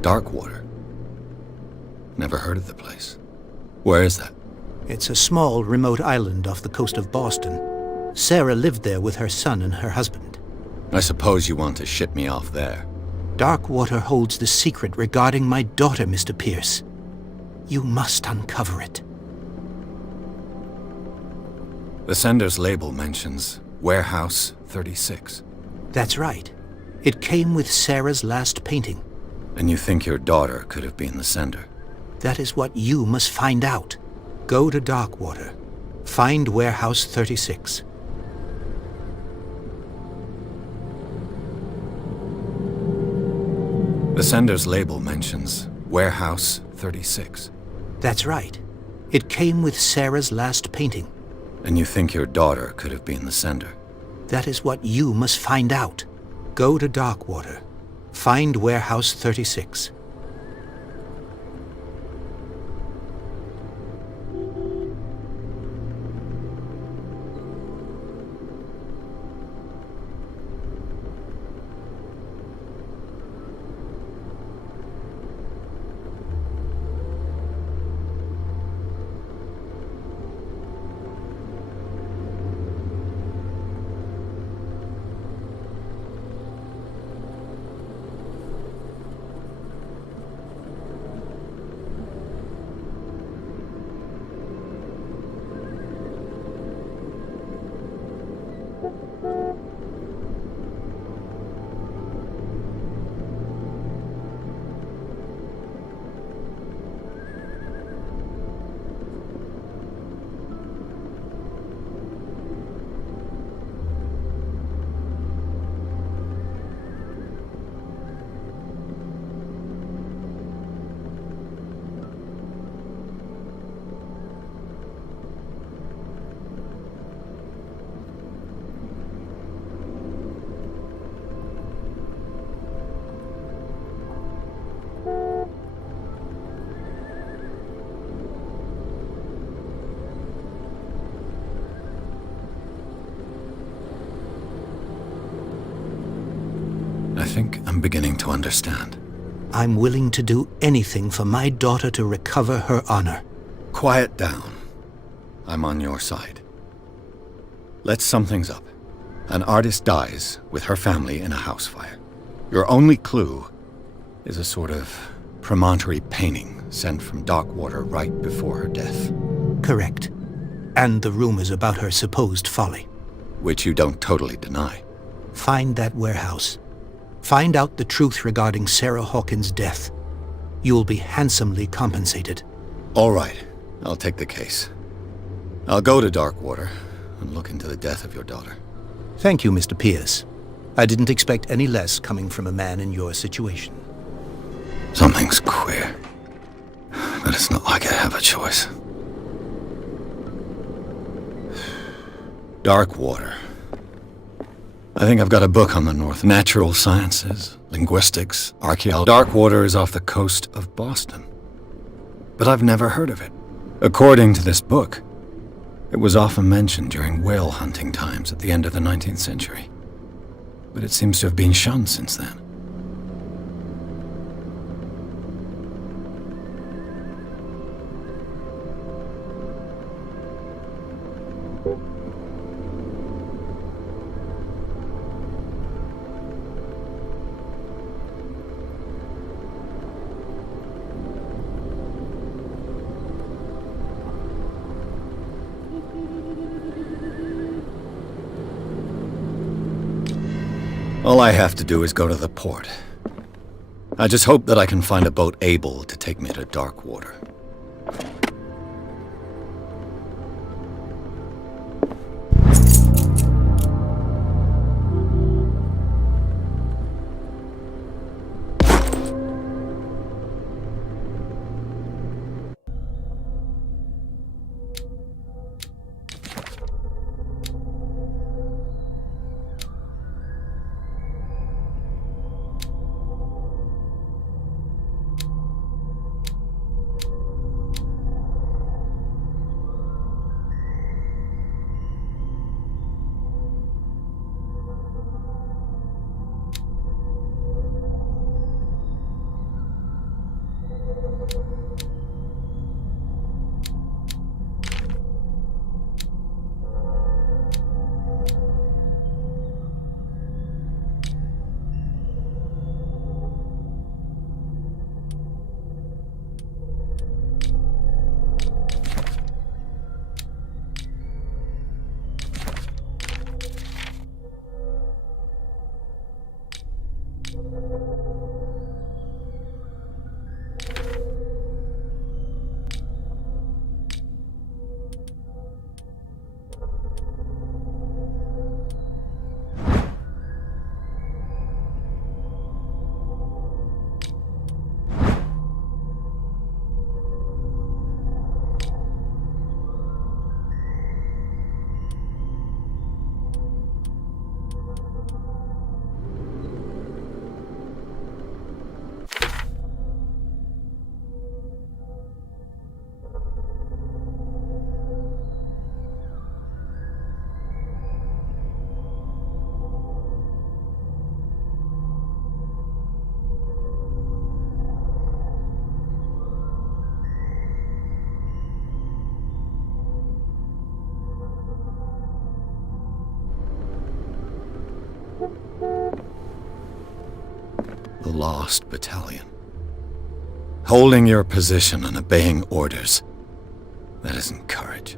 Darkwater? Never heard of the place. Where is that? It's a small, remote island off the coast of Boston. Sarah lived there with her son and her husband. I suppose you want to ship me off there. Darkwater holds the secret regarding my daughter, Mr. Pierce. You must uncover it. The sender's label mentions Warehouse 36. That's right. It came with Sarah's last painting. And you think your daughter could have been the sender? That is what you must find out. Go to Darkwater. Find Warehouse 36. The sender's label mentions Warehouse 36. That's right. It came with Sarah's last painting. And you think your daughter could have been the sender? That is what you must find out. Go to Darkwater. Find Warehouse 36. I think I'm beginning to understand. I'm willing to do anything for my daughter to recover her honor. Quiet down. I'm on your side. Let's sum things up. An artist dies with her family in a house fire. Your only clue is a sort of promontory painting sent from Darkwater right before her death. Correct. And the rumors about her supposed folly. Which you don't totally deny. Find that warehouse. Find out the truth regarding Sarah Hawkins' death. You'll be handsomely compensated. All right, I'll take the case. I'll go to Darkwater and look into the death of your daughter. Thank you, Mr. Pierce. I didn't expect any less coming from a man in your situation. Something's queer. But it's not like I have a choice. Darkwater. I think I've got a book on the north. Natural sciences, linguistics, archaeology. Darkwater is off the coast of Boston. But I've never heard of it. According to this book, it was often mentioned during whale hunting times at the end of the 19th century. But it seems to have been shunned since then. All I have to do is go to the port. I just hope that I can find a boat able to take me to Darkwater. The Lost Battalion. Holding your position and obeying orders. That isn't courage.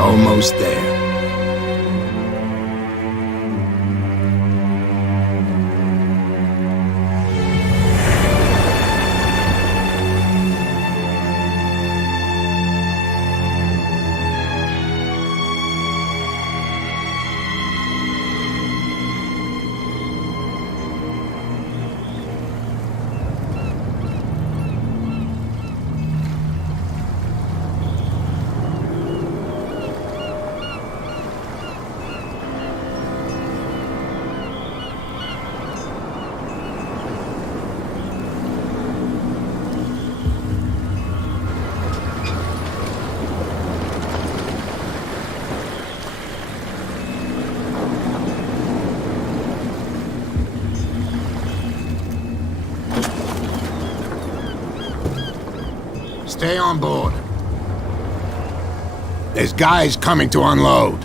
Almost there. Stay on board. There's guys coming to unload.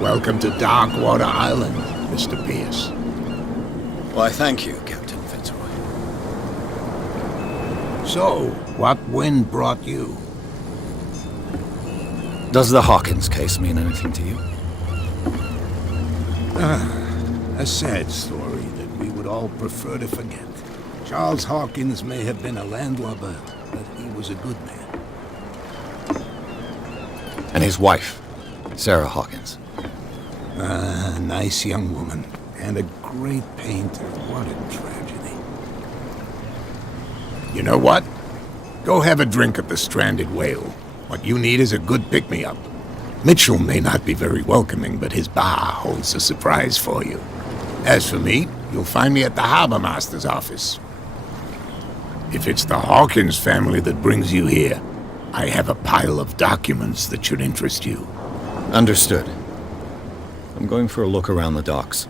Welcome to Darkwater Island, Mr. Pierce. Why, thank you, Captain Fitzroy. So, what wind brought you? Does the Hawkins case mean anything to you? A sad story that we would all prefer to forget. Charles Hawkins may have been a landlubber, but he was a good man. And his wife, Sarah Hawkins. A nice young woman, and a great painter. What a tragedy. You know what? Go have a drink at the Stranded Whale. What you need is a good pick-me-up. Mitchell may not be very welcoming, but his bar holds a surprise for you. As for me, you'll find me at the Harbor Master's office. If it's the Hawkins family that brings you here, I have a pile of documents that should interest you. Understood. I'm going for a look around the docks.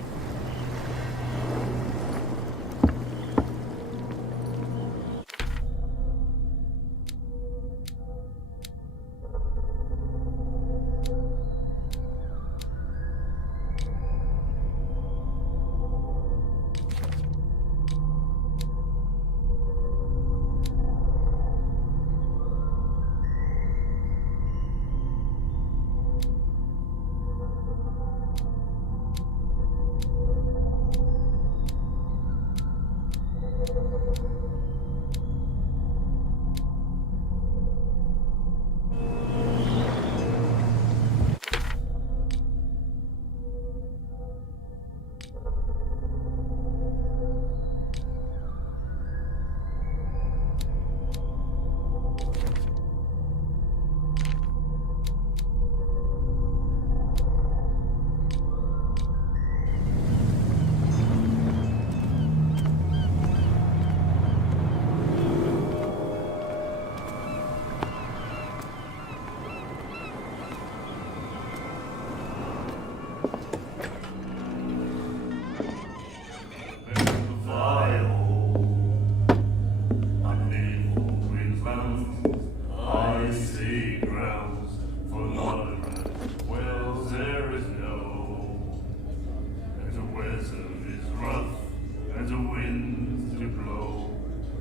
the winds to blow,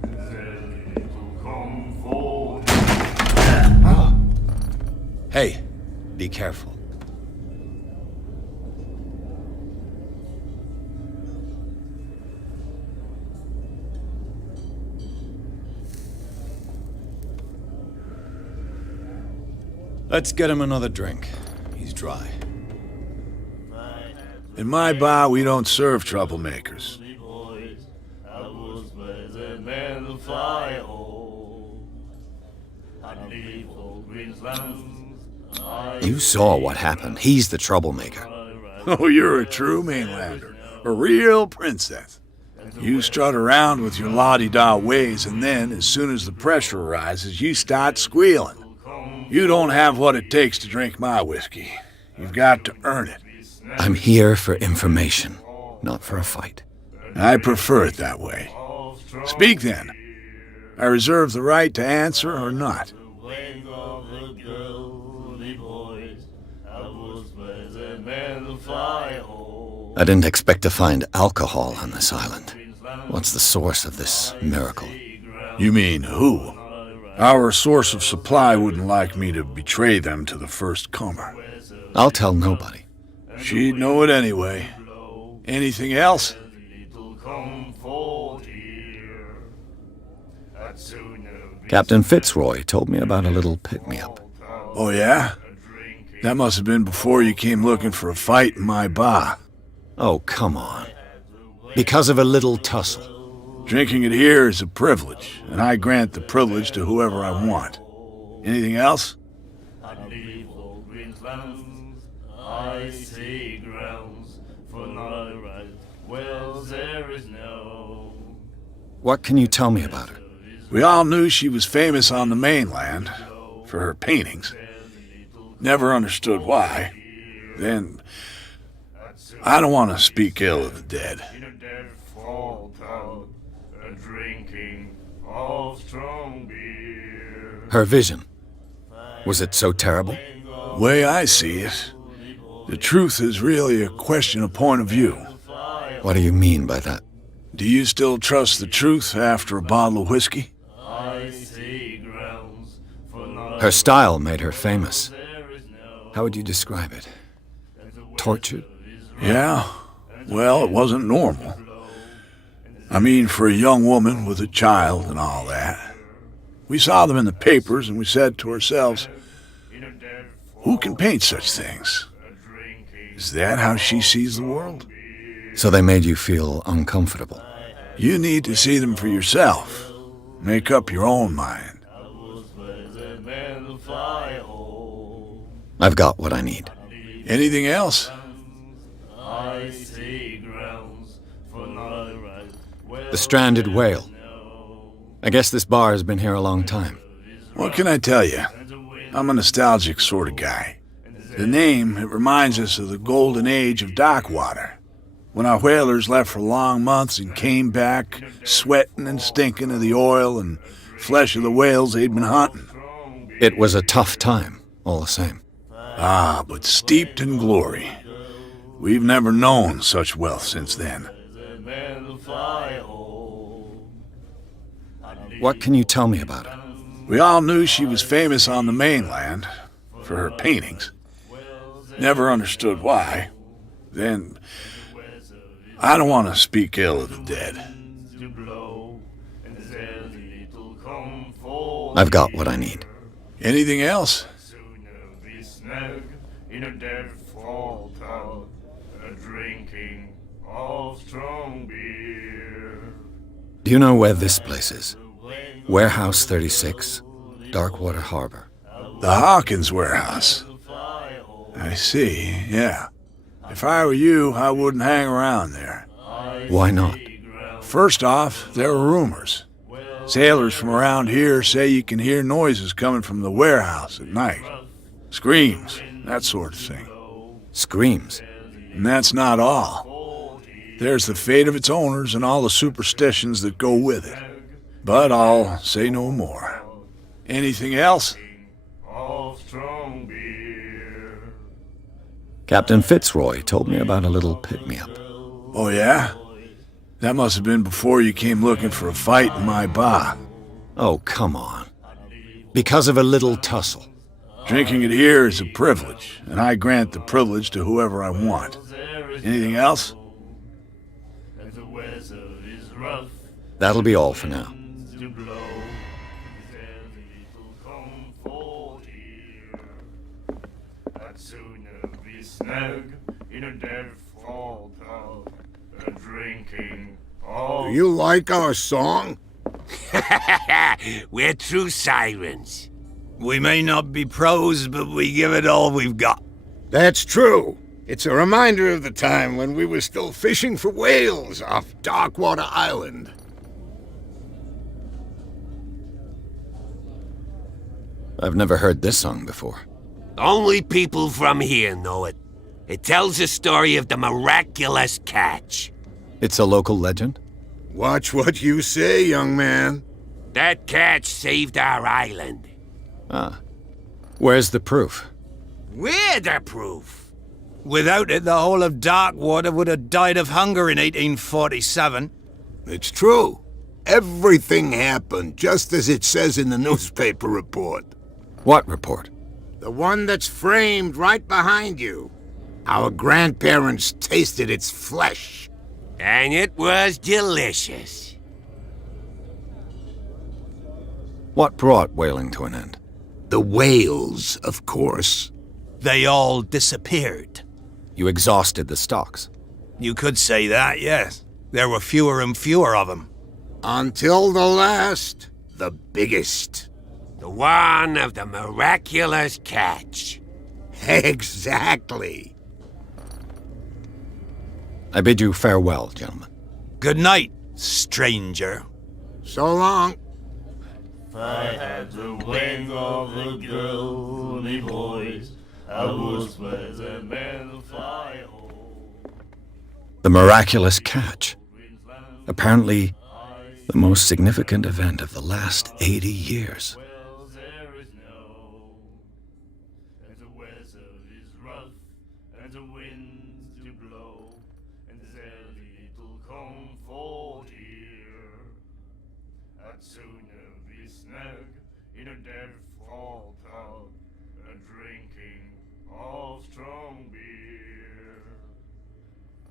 then it will come forth. Hey, be careful. Let's get him another drink. He's dry. In my bar, we don't serve troublemakers. You saw what happened. He's the troublemaker. Oh, you're a true mainlander. A real princess. You strut around with your la-di-da ways, and then, as soon as the pressure arises, you start squealing. You don't have what it takes to drink my whiskey. You've got to earn it. I'm here for information, not for a fight. I prefer it that way. Speak then. I reserve the right to answer or not. I didn't expect to find alcohol on this island. What's the source of this miracle? You mean who? Our source of supply wouldn't like me to betray them to the first comer. I'll tell nobody. She'd know it anyway. Anything else? Captain Fitzroy told me about a little pick-me-up. Oh, yeah? That must have been before you came looking for a fight in my bar. Oh, come on. Because of a little tussle. Drinking it here is a privilege, and I grant the privilege to whoever I want. Anything else? What can you tell me about her? We all knew she was famous on the mainland for her paintings. Never understood why. Then, I don't want to speak ill of the dead. Her vision. Was it so terrible? Way I see it, the truth is really a question of point of view. What do you mean by that? Do you still trust the truth after a bottle of whiskey? Her style made her famous. How would you describe it? Tortured? Yeah. Well, it wasn't normal. I mean, for a young woman with a child and all that. We saw them in the papers and we said to ourselves, who can paint such things? Is that how she sees the world? So they made you feel uncomfortable. You need to see them for yourself. Make up your own mind. I've got what I need. Anything else? The stranded whale. I guess this bar has been here a long time. What can I tell you? I'm a nostalgic sort of guy. The name, it reminds us of the golden age of dock water. When our whalers left for long months and came back sweating and stinking of the oil and flesh of the whales they'd been hunting. It was a tough time, all the same. Ah, but steeped in glory. We've never known such wealth since then. What can you tell me about her? We all knew she was famous on the mainland for her paintings. Never understood why. Then, I don't want to speak ill of the dead. I've got what I need. Anything else? Do you know where this place is? Warehouse 36, Darkwater Harbor. The Hawkins warehouse. I see, yeah. If I were you, I wouldn't hang around there. Why not? First off, there are rumors. Sailors from around here say you can hear noises coming from the warehouse at night. Screams, that sort of thing. Screams. And that's not all. There's the fate of its owners and all the superstitions that go with it. But I'll say no more. Anything else? Captain Fitzroy told me about a little pick-me-up. Oh, yeah? That must have been before you came looking for a fight in my bar. Oh, come on. Because of a little tussle. Drinking it here is a privilege, and I grant the privilege to whoever I want. Anything else? That'll be all for now. Do you like our song? We're true sirens. We may not be pros, but we give it all we've got. That's true. It's a reminder of the time when we were still fishing for whales off Darkwater Island. I've never heard this song before. Only people from here know it. It tells the story of the miraculous catch. It's a local legend? Watch what you say, young man. That catch saved our island. Ah. Where's the proof? We're the proof. Without it, the whole of Darkwater would have died of hunger in 1847. It's true. Everything happened just as it says in the newspaper report. What report? The one that's framed right behind you. Our grandparents tasted its flesh. And it was delicious. What brought whaling to an end? The whales, of course. They all disappeared. You exhausted the stocks. You could say that, yes. There were fewer and fewer of them. Until the last, the biggest. The one of the miraculous catch. Exactly. I bid you farewell, gentlemen. Good night, stranger. So long. If I had the wing of a girl, me boys, I would swear the man fly home. The miraculous catch. Apparently, the most significant event of the last 80 years. Well, there is no, and the weather is rough, and the winds do blow, and there's little comfort here. I'd sooner be snug in a dead fall tub, drinking of strong beer.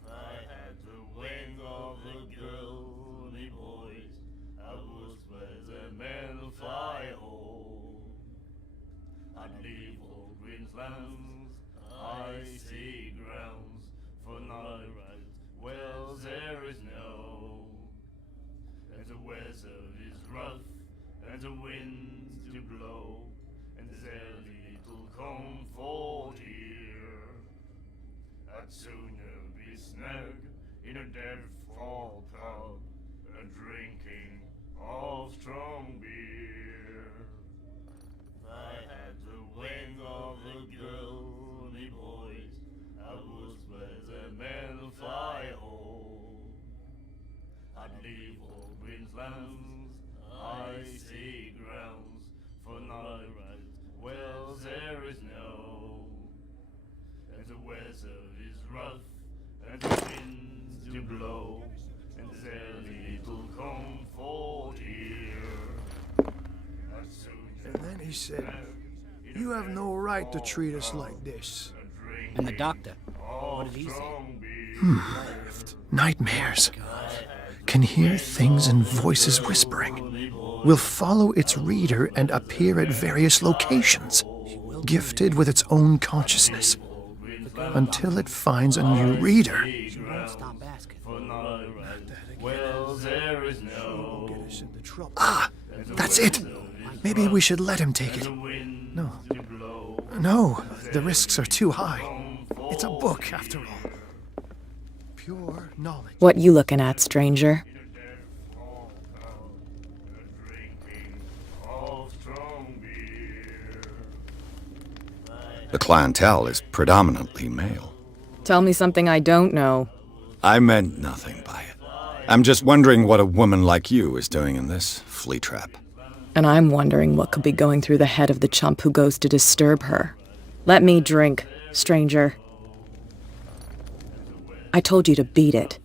If I had the wing of a girl, me boys, I would swear the men fly home. I'd leave old Queensland's icy grounds for night rides. Well, there is no, and the weather is rough, and the winds do blow, and there's little comfort here. I'd sooner be snug in a dead fall tub, drinking of strong beer. If I had the wing of a girl, me boys, I would swear the men fly home. I'd leave old Queensland's icy grounds for night rides. Well, there is no, and the weather is rough, and the winds do blow, and there's little comfort here. And then he said, "You have no right to treat us like this." And the doctor, what did he say? Nightmares. Can hear things and voices whispering. Will follow its reader and appear at various locations, gifted with its own consciousness, until it finds a new reader. She won't stop asking. Well, there is no, Ah, that's it. Maybe we should let him take it. No. No, the risks are too high. It's a book, after all. Pure knowledge. What you looking at, stranger? The clientele is predominantly male. Tell me something I don't know. I meant nothing by it. I'm just wondering what a woman like you is doing in this flea trap. And I'm wondering what could be going through the head of the chump who goes to disturb her. Let me drink, stranger. I told you to beat it.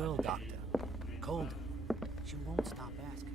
girl, Doctor. Cold. She won't stop asking.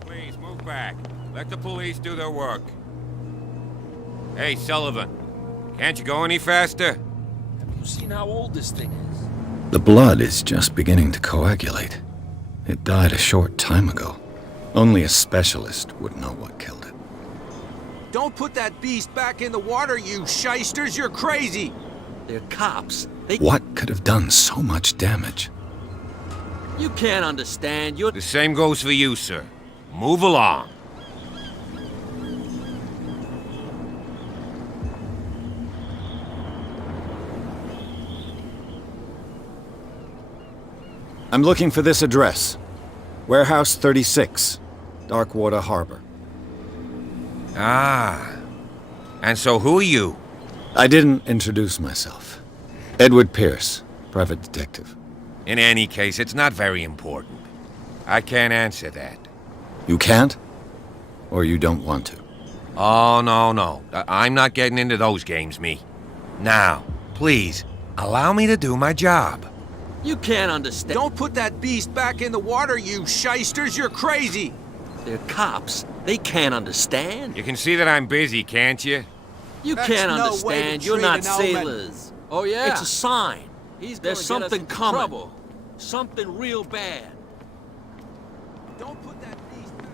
Please, move back. Let the police do their work. Hey, Sullivan. Can't you go any faster? Have you seen how old this thing is? The blood is just beginning to coagulate. It died a short time ago. Only a specialist would know what killed it. Don't put that beast back in the water, you shysters! You're crazy! They're cops. What could have done so much damage? You can't understand. The same goes for you, sir. Move along. I'm looking for this address. Warehouse 36, Darkwater Harbor. Ah. And so who are you? I didn't introduce myself. Edward Pierce, private detective. In any case, it's not very important. I can't answer that. You can't? Or you don't want to? Oh, no. I'm not getting into those games, me. Now, please, allow me to do my job. You can't understand. Don't put that beast back in the water, you shysters! You're crazy! They're cops. They can't understand. You can see that I'm busy, can't you? You can't understand. You're not sailors. Oh, yeah? It's a sign. There's something coming. Trouble. Something real bad. Don't put that beast back.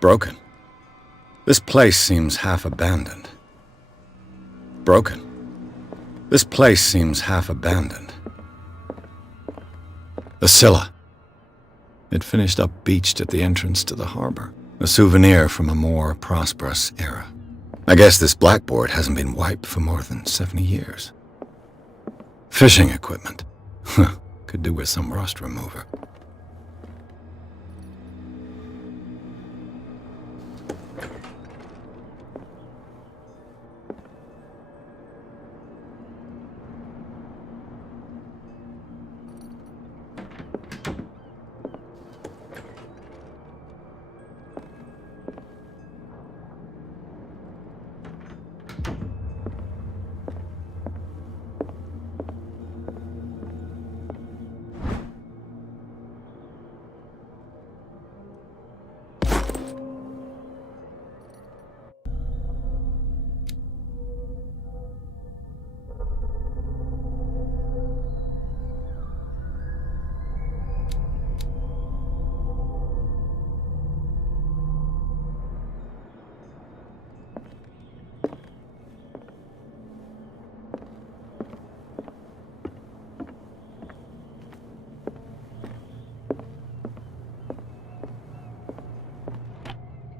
Broken. This place seems half abandoned. Broken. This place seems half abandoned. The Scylla. It finished up beached at the entrance to the harbor. A souvenir from a more prosperous era. I guess this blackboard hasn't been wiped for more than 70 years. Fishing equipment. Could do with some rust remover.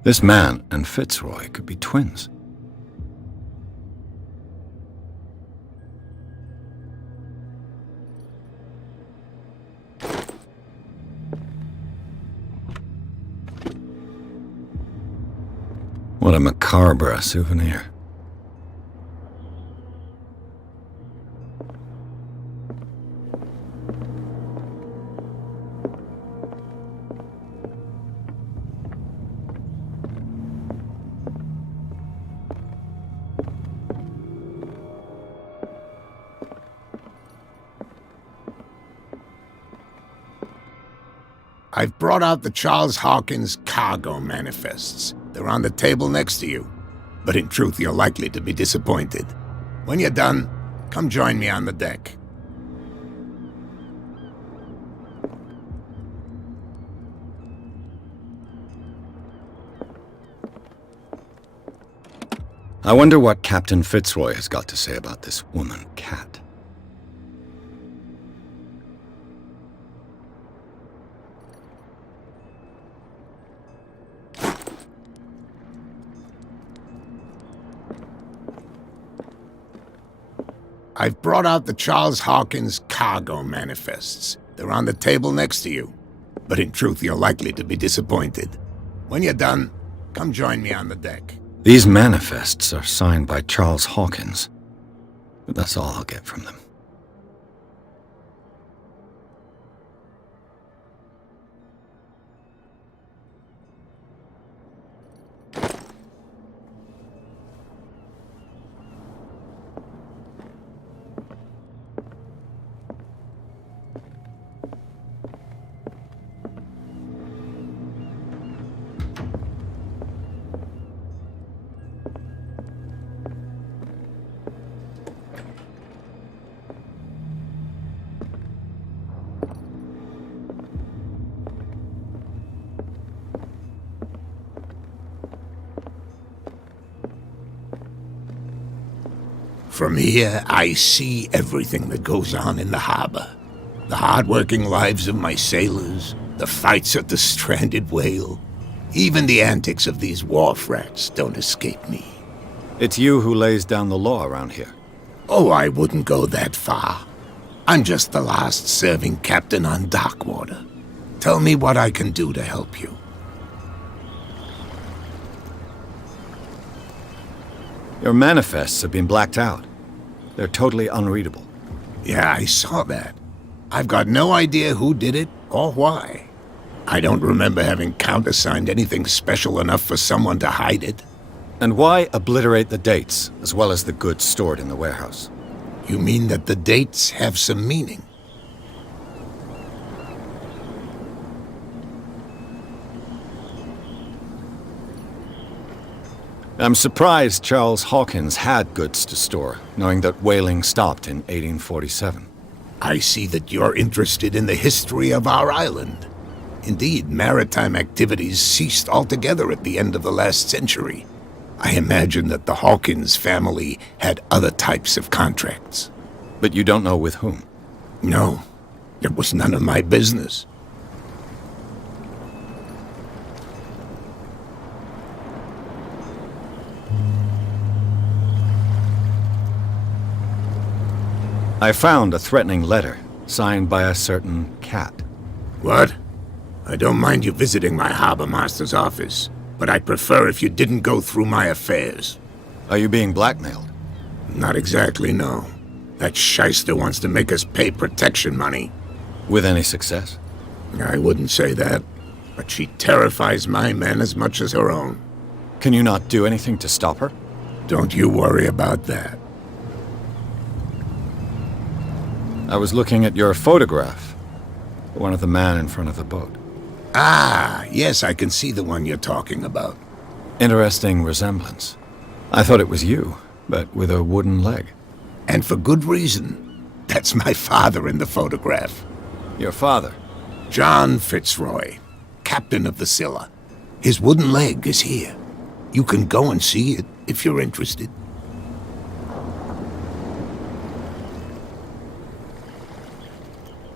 This man and Fitzroy could be twins. What a macabre souvenir. I've brought out the Charles Hawkins cargo manifests. They're on the table next to you. But in truth, you're likely to be disappointed. When you're done, come join me on the deck. I wonder what Captain Fitzroy has got to say about this woman, Cat. I've brought out the Charles Hawkins cargo manifests. They're on the table next to you. But in truth, you're likely to be disappointed. When you're done, come join me on the deck. These manifests are signed by Charles Hawkins, but that's all I'll get from them. From here, I see everything that goes on in the harbor. The hard-working lives of my sailors, the fights at the stranded whale. Even the antics of these wharf rats don't escape me. It's you who lays down the law around here. Oh, I wouldn't go that far. I'm just the last serving captain on Darkwater. Tell me what I can do to help you. Your manifests have been blacked out. They're totally unreadable. Yeah, I saw that. I've got no idea who did it or why. I don't remember having countersigned anything special enough for someone to hide it. And why obliterate the dates, as well as the goods stored in the warehouse? You mean that the dates have some meaning? I'm surprised Charles Hawkins had goods to store, knowing that whaling stopped in 1847. I see that you're interested in the history of our island. Indeed, maritime activities ceased altogether at the end of the last century. I imagine that the Hawkins family had other types of contracts. But you don't know with whom? No, it was none of my business. I found a threatening letter, signed by a certain Cat. What? I don't mind you visiting my harbor master's office, but I'd prefer if you didn't go through my affairs. Are you being blackmailed? Not exactly, no. That shyster wants to make us pay protection money. With any success? I wouldn't say that, but she terrifies my men as much as her own. Can you not do anything to stop her? Don't you worry about that. I was looking at your photograph. One of the man in front of the boat. Ah, yes, I can see the one you're talking about. Interesting resemblance. I thought it was you, but with a wooden leg. And for good reason. That's my father in the photograph. Your father? John Fitzroy, captain of the Scylla. His wooden leg is here. You can go and see it if you're interested.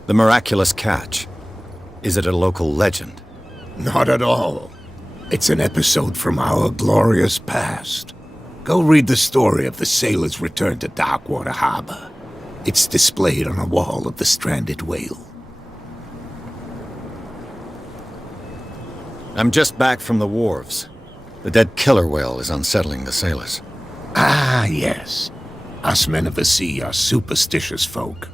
The miraculous catch. Is it a local legend? Not at all. It's an episode from our glorious past. Go read the story of the sailor's return to Darkwater Harbor. It's displayed on a wall of the stranded whale. I'm just back from the wharves. The dead killer whale is unsettling the sailors. Ah, yes. Us men of the sea are superstitious folk.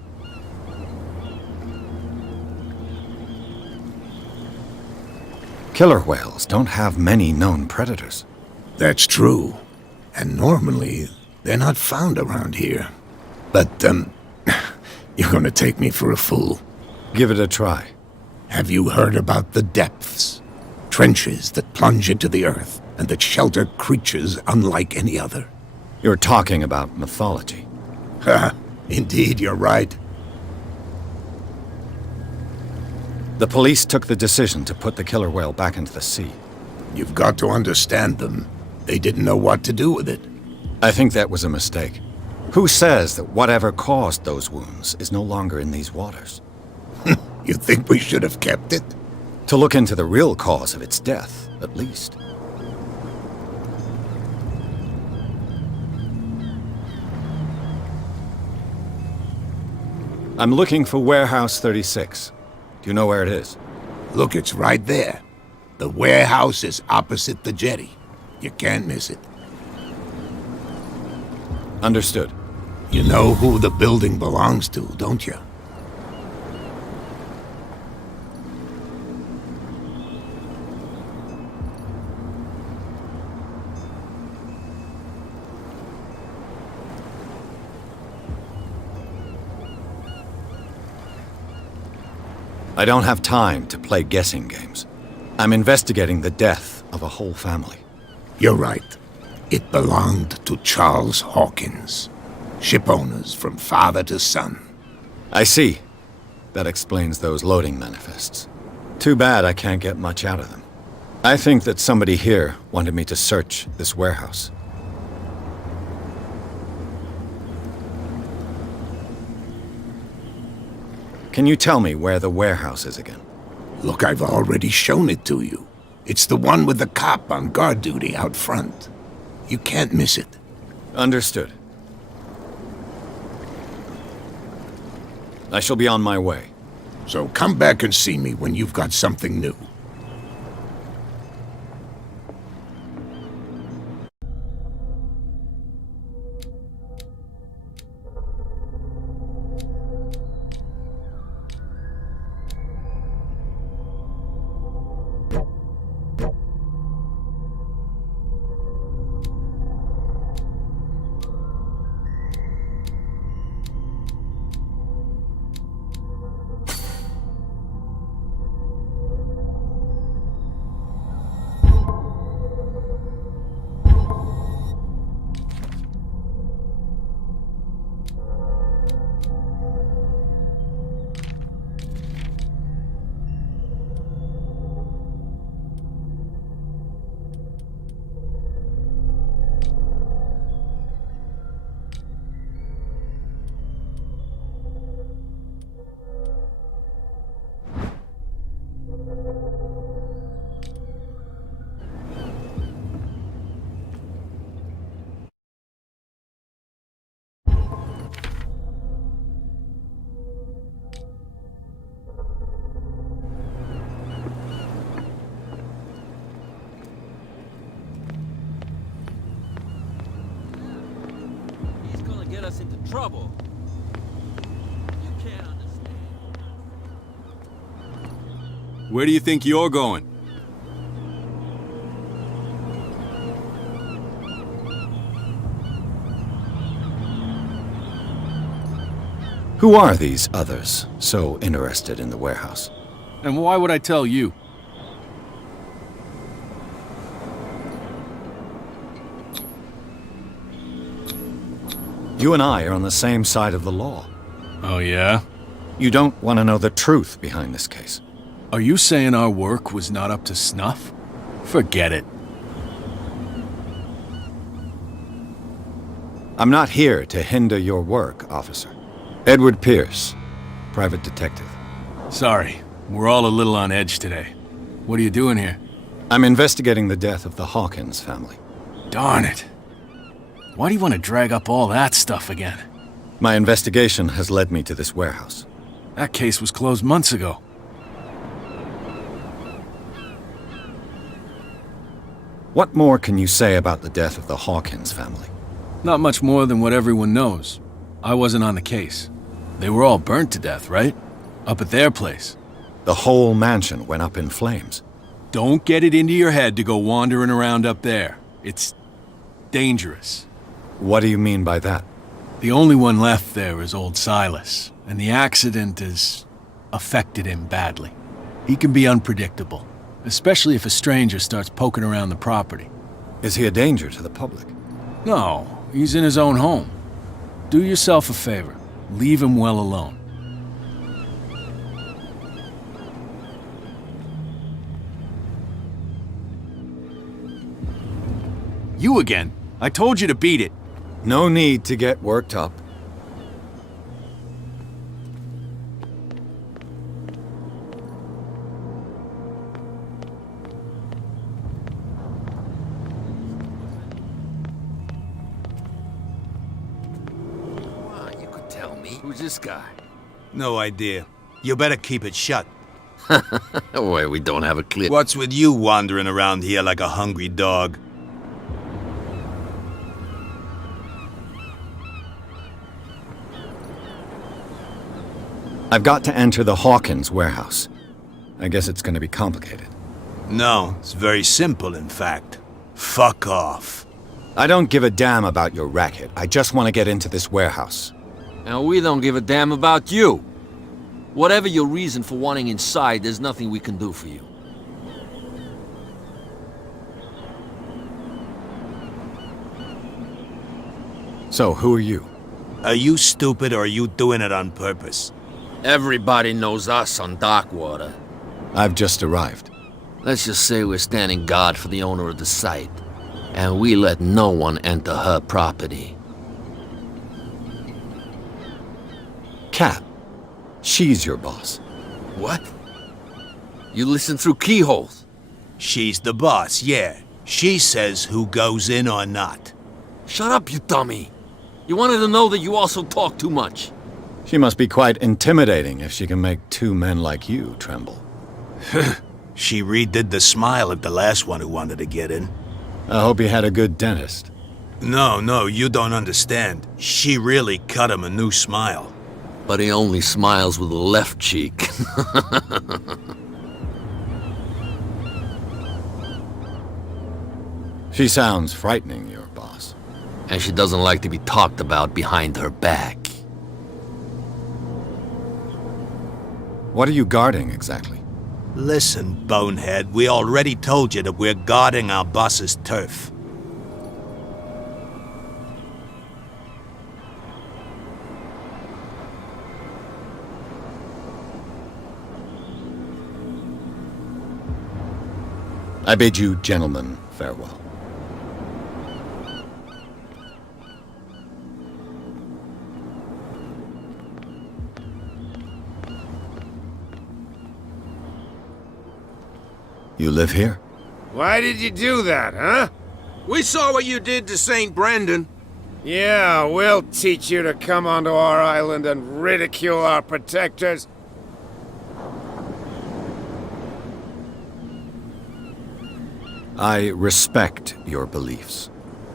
Killer whales don't have many known predators. That's true. And normally, they're not found around here. But, you're gonna take me for a fool. Give it a try. Have you heard about the depths? Trenches that plunge into the earth and that shelter creatures unlike any other. You're talking about mythology. Ha! Indeed, you're right. The police took the decision to put the killer whale back into the sea. You've got to understand them. They didn't know what to do with it. I think that was a mistake. Who says that whatever caused those wounds is no longer in these waters? You think we should have kept it? To look into the real cause of its death, at least. I'm looking for Warehouse 36. Do you know where it is? Look, it's right there. The warehouse is opposite the jetty. You can't miss it. Understood. You know who the building belongs to, don't you? I don't have time to play guessing games. I'm investigating the death of a whole family. You're right. It belonged to Charles Hawkins. Ship owners from father to son. I see. That explains those loading manifests. Too bad I can't get much out of them. I think that somebody here wanted me to search this warehouse. Can you tell me where the warehouse is again? Look, I've already shown it to you. It's the one with the cop on guard duty out front. You can't miss it. Understood. I shall be on my way. So come back and see me when you've got something new. Get us into trouble. You can't understand. Where do you think you're going? Who are these others so interested in the warehouse? And why would I tell you? You and I are on the same side of the law. Oh, yeah? You don't want to know the truth behind this case. Are you saying our work was not up to snuff? Forget it. I'm not here to hinder your work, officer. Edward Pierce, private detective. Sorry, we're all a little on edge today. What are you doing here? I'm investigating the death of the Hawkins family. Darn it. Why do you want to drag up all that stuff again? My investigation has led me to this warehouse. That case was closed months ago. What more can you say about the death of the Hawkins family? Not much more than what everyone knows. I wasn't on the case. They were all burnt to death, right? Up at their place. The whole mansion went up in flames. Don't get it into your head to go wandering around up there. It's dangerous. What do you mean by that? The only one left there is old Silas, and the accident has affected him badly. He can be unpredictable, especially if a stranger starts poking around the property. Is he a danger to the public? No, he's in his own home. Do yourself a favor. Leave him well alone. You again. I told you to beat it. No need to get worked up. You could tell me. Who's this guy? No idea. You better keep it shut. Wait, we don't have a clip. What's with you wandering around here like a hungry dog? I've got to enter the Hawkins warehouse. I guess it's going to be complicated. No, it's very simple, in fact. Fuck off. I don't give a damn about your racket. I just want to get into this warehouse. And we don't give a damn about you. Whatever your reason for wanting inside, there's nothing we can do for you. So, who are you? Are you stupid or are you doing it on purpose? Everybody knows us on Darkwater. I've just arrived. Let's just say we're standing guard for the owner of the site. And we let no one enter her property. Cat. She's your boss. What? You listen through keyholes? She's the boss, yeah. She says who goes in or not. Shut up, you dummy. You wanted to know that you also talk too much. She must be quite intimidating if she can make two men like you tremble. She redid the smile at the last one who wanted to get in. I hope he had a good dentist. No, you don't understand. She really cut him a new smile. But he only smiles with the left cheek. She sounds frightening, your boss. And she doesn't like to be talked about behind her back. What are you guarding, exactly? Listen, bonehead, we already told you that we're guarding our boss's turf. I bid you gentlemen farewell. You live here? Why did you do that, huh? We saw what you did to St. Brendan. Yeah, we'll teach you to come onto our island and ridicule our protectors. I respect your beliefs.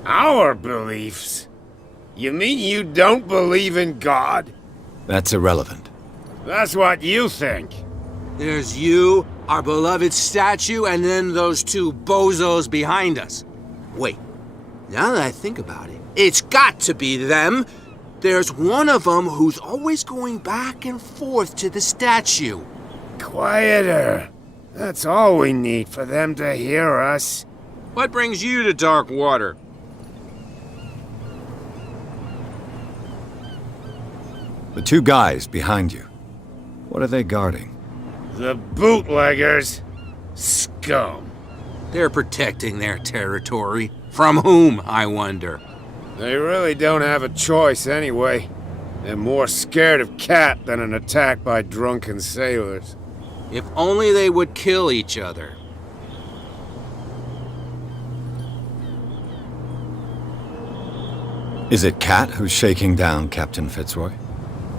Our beliefs? You mean you don't believe in God? That's irrelevant. That's what you think. There's you, our beloved statue, and then those two bozos behind us. Wait, now that I think about it, it's got to be them. There's one of them who's always going back and forth to the statue. Quieter. That's all we need for them to hear us. What brings you to Darkwater? The two guys behind you. What are they guarding? The bootleggers. Scum. They're protecting their territory. From whom, I wonder? They really don't have a choice anyway. They're more scared of Cat than an attack by drunken sailors. If only they would kill each other. Is it Cat who's shaking down Captain Fitzroy?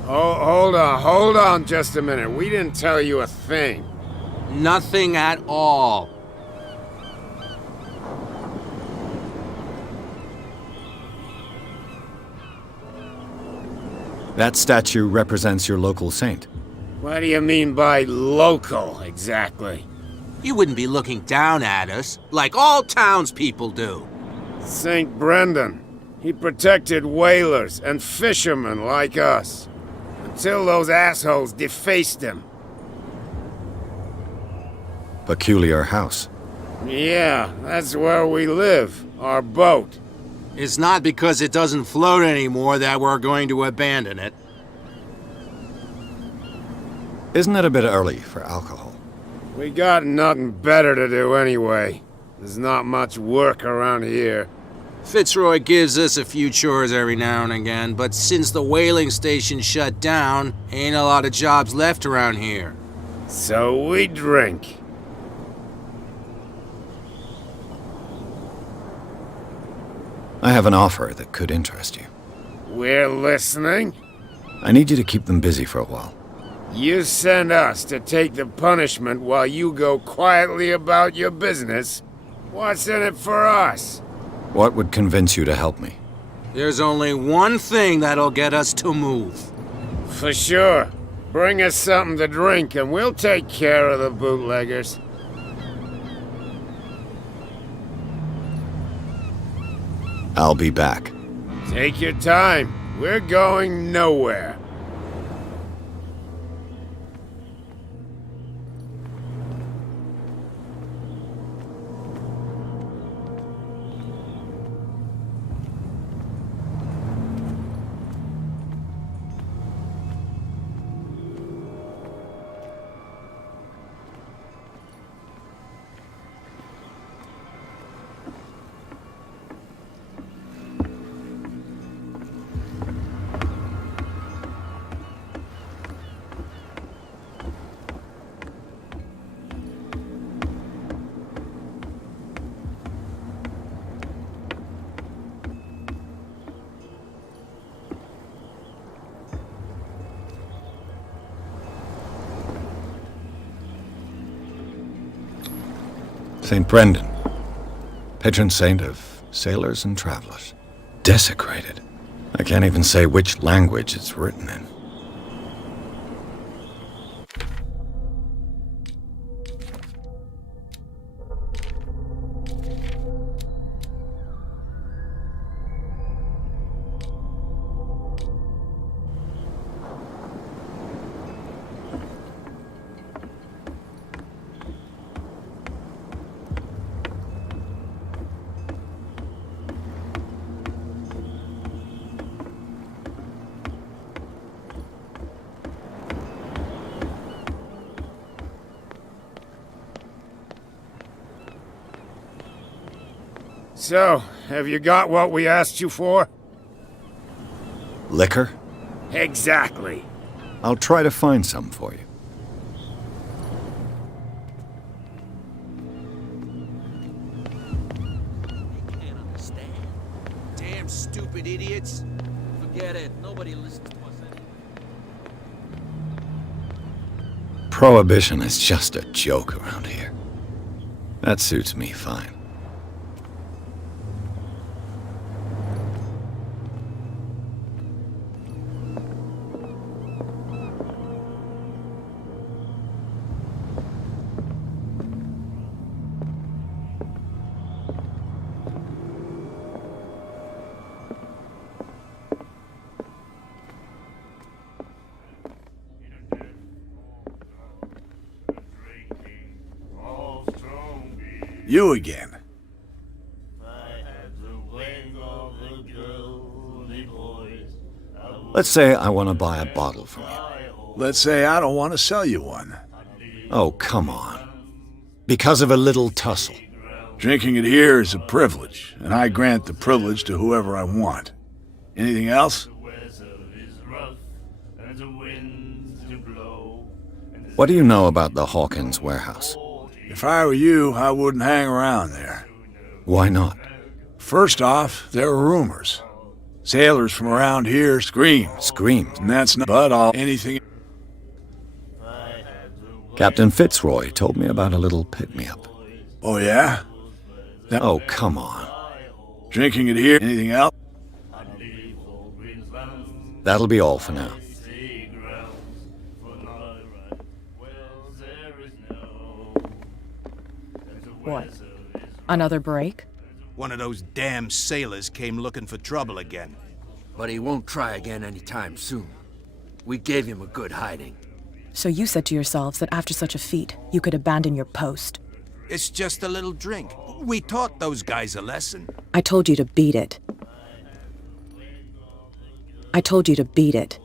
Oh, hold on just a minute. We didn't tell you a thing. Nothing at all. That statue represents your local saint. What do you mean by local, exactly? You wouldn't be looking down at us, like all townspeople do. St. Brendan. He protected whalers and fishermen like us. Until those assholes defaced him. Peculiar house. Yeah, that's where we live. Our boat. It's not because it doesn't float anymore that we're going to abandon it. Isn't it a bit early for alcohol? We got nothing better to do anyway. There's not much work around here. Fitzroy gives us a few chores every now and again, but since the whaling station shut down, ain't a lot of jobs left around here. So we drink. I have an offer that could interest you. We're listening. I need you to keep them busy for a while. You send us to take the punishment while you go quietly about your business. What's in it for us? What would convince you to help me? There's only one thing that'll get us to move. For sure. Bring us something to drink and we'll take care of the bootleggers. I'll be back. Take your time. We're going nowhere. St. Brendan, patron saint of sailors and travelers. Desecrated. I can't even say which language it's written in. So, have you got what we asked you for? Liquor? Exactly. I'll try to find some for you. I can't understand. Damn stupid idiots. Forget it. Nobody listens to us anyway. Prohibition is just a joke around here. That suits me fine. You again. Let's say I want to buy a bottle from you. Let's say I don't want to sell you one. Oh, come on. Because of a little tussle. Drinking it here is a privilege, and I grant the privilege to whoever I want. Anything else? What do you know about the Hawkins warehouse? If I were you, I wouldn't hang around there. Why not? First off, there are rumors. Sailors from around here scream. Screams? And that's not but all anything. Captain Fitzroy told me about a little pick-me-up. Oh, yeah? Oh, come on. Drinking it here? Anything else? That'll be all for now. What? Another break? One of those damn sailors came looking for trouble again. But he won't try again anytime soon. We gave him a good hiding. So you said to yourselves that after such a feat, you could abandon your post. It's just a little drink. We taught those guys a lesson. I told you to beat it. I told you to beat it.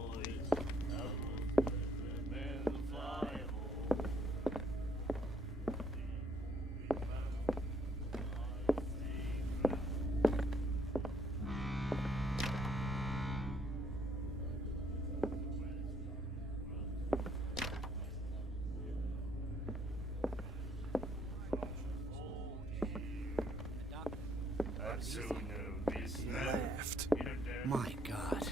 Left. My God.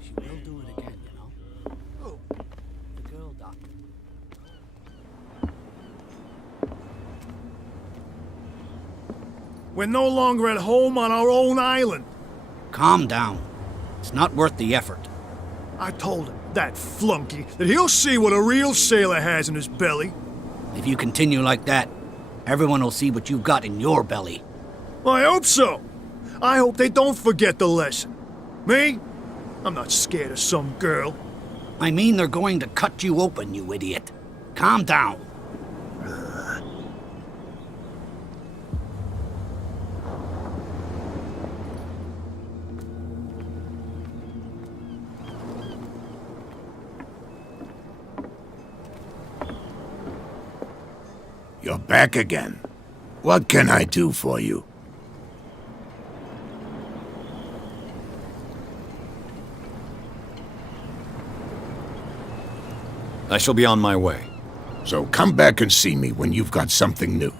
She will do it again, you know. Oh, the girl doctor. We're no longer at home on our own island. Calm down. It's not worth the effort. I told him, that flunky, that he'll see what a real sailor has in his belly. If you continue like that, everyone will see what you've got in your belly. I hope so. I hope they don't forget the lesson. Me? I'm not scared of some girl. I mean they're going to cut you open, you idiot. Calm down. You're back again. What can I do for you? I shall be on my way. So come back and see me when you've got something new.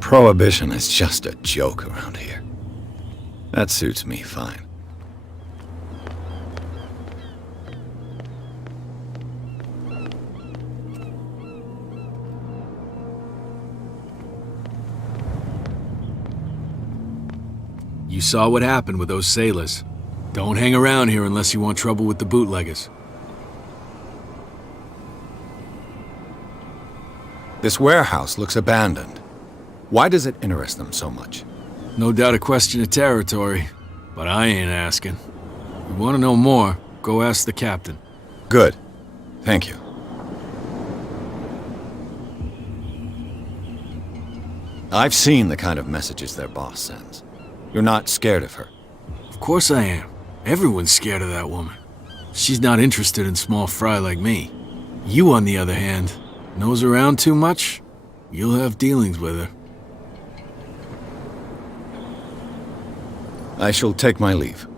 Prohibition is just a joke around here. That suits me fine. You saw what happened with those sailors. Don't hang around here unless you want trouble with the bootleggers. This warehouse looks abandoned. Why does it interest them so much? No doubt a question of territory, but I ain't asking. If you want to know more, go ask the captain. Good. Thank you. I've seen the kind of messages their boss sends. You're not scared of her. Of course I am. Everyone's scared of that woman. She's not interested in small fry like me. You, on the other hand, nose around too much, you'll have dealings with her. I shall take my leave.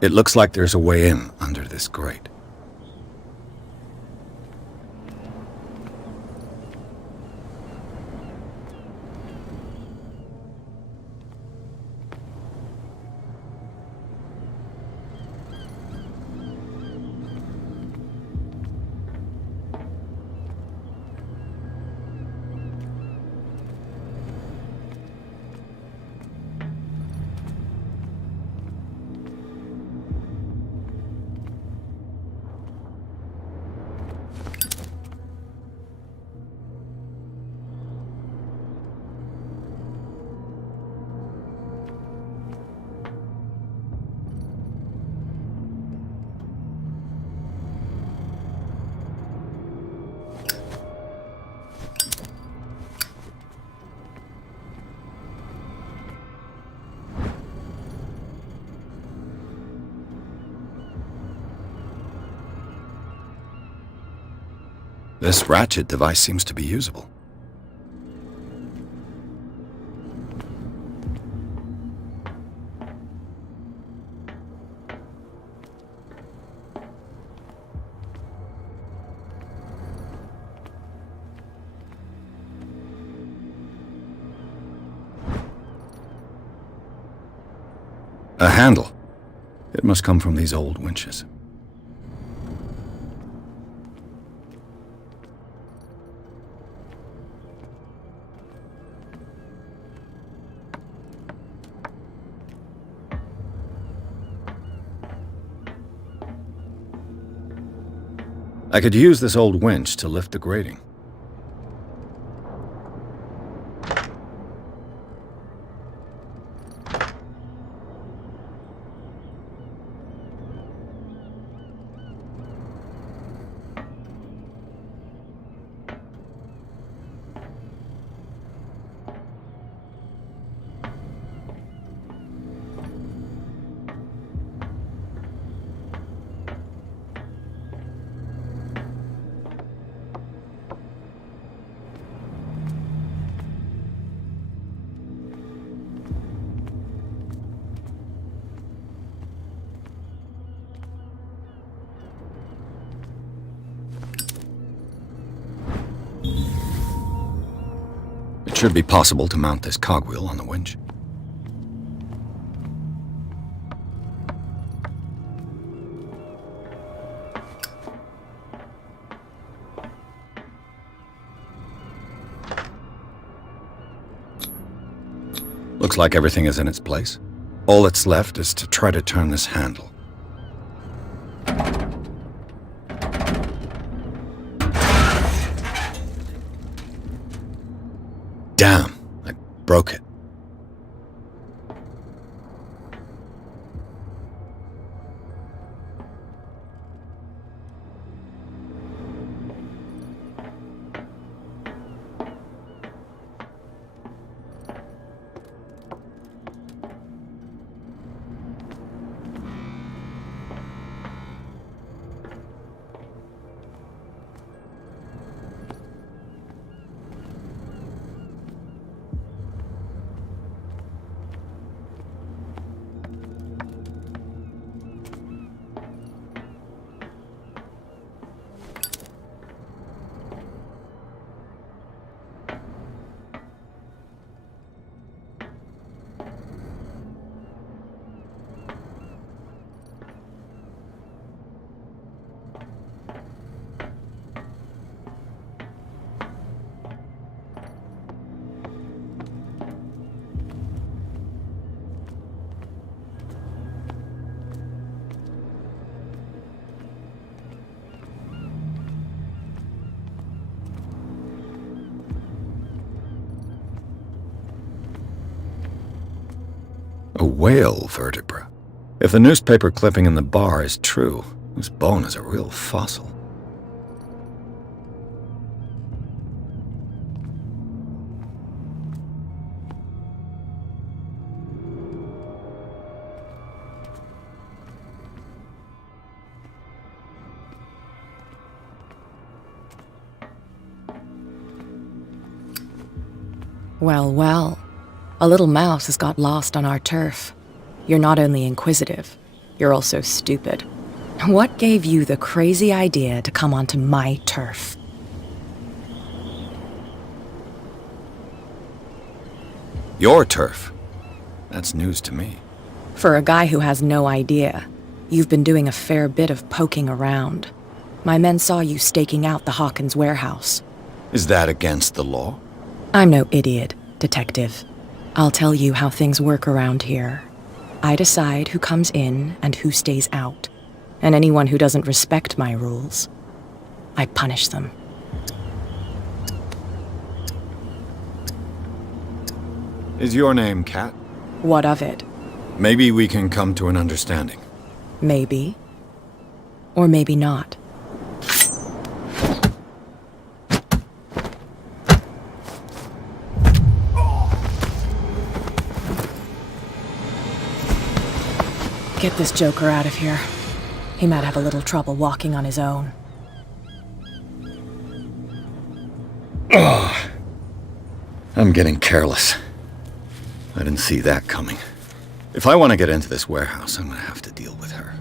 It looks like there's a way in under this grate. This ratchet device seems to be usable. A handle. It must come from these old winches. I could use this old winch to lift the grating. It should be possible to mount this cogwheel on the winch. Looks like everything is in its place. All that's left is to try to turn this handle. Damn, I broke it. A whale vertebra. If the newspaper clipping in the bar is true, this bone is a real fossil. Well, well. A little mouse has got lost on our turf. You're not only inquisitive, you're also stupid. What gave you the crazy idea to come onto my turf? Your turf? That's news to me. For a guy who has no idea, you've been doing a fair bit of poking around. My men saw you staking out the Hawkins warehouse. Is that against the law? I'm no idiot, detective. I'll tell you how things work around here. I decide who comes in and who stays out. And anyone who doesn't respect my rules, I punish them. Is your name Kat? What of it? Maybe we can come to an understanding. Maybe. Or maybe not. Get this joker out of here. He might have a little trouble walking on his own. I'm getting careless. I didn't see that coming. If I want to get into this warehouse, I'm going to have to deal with her.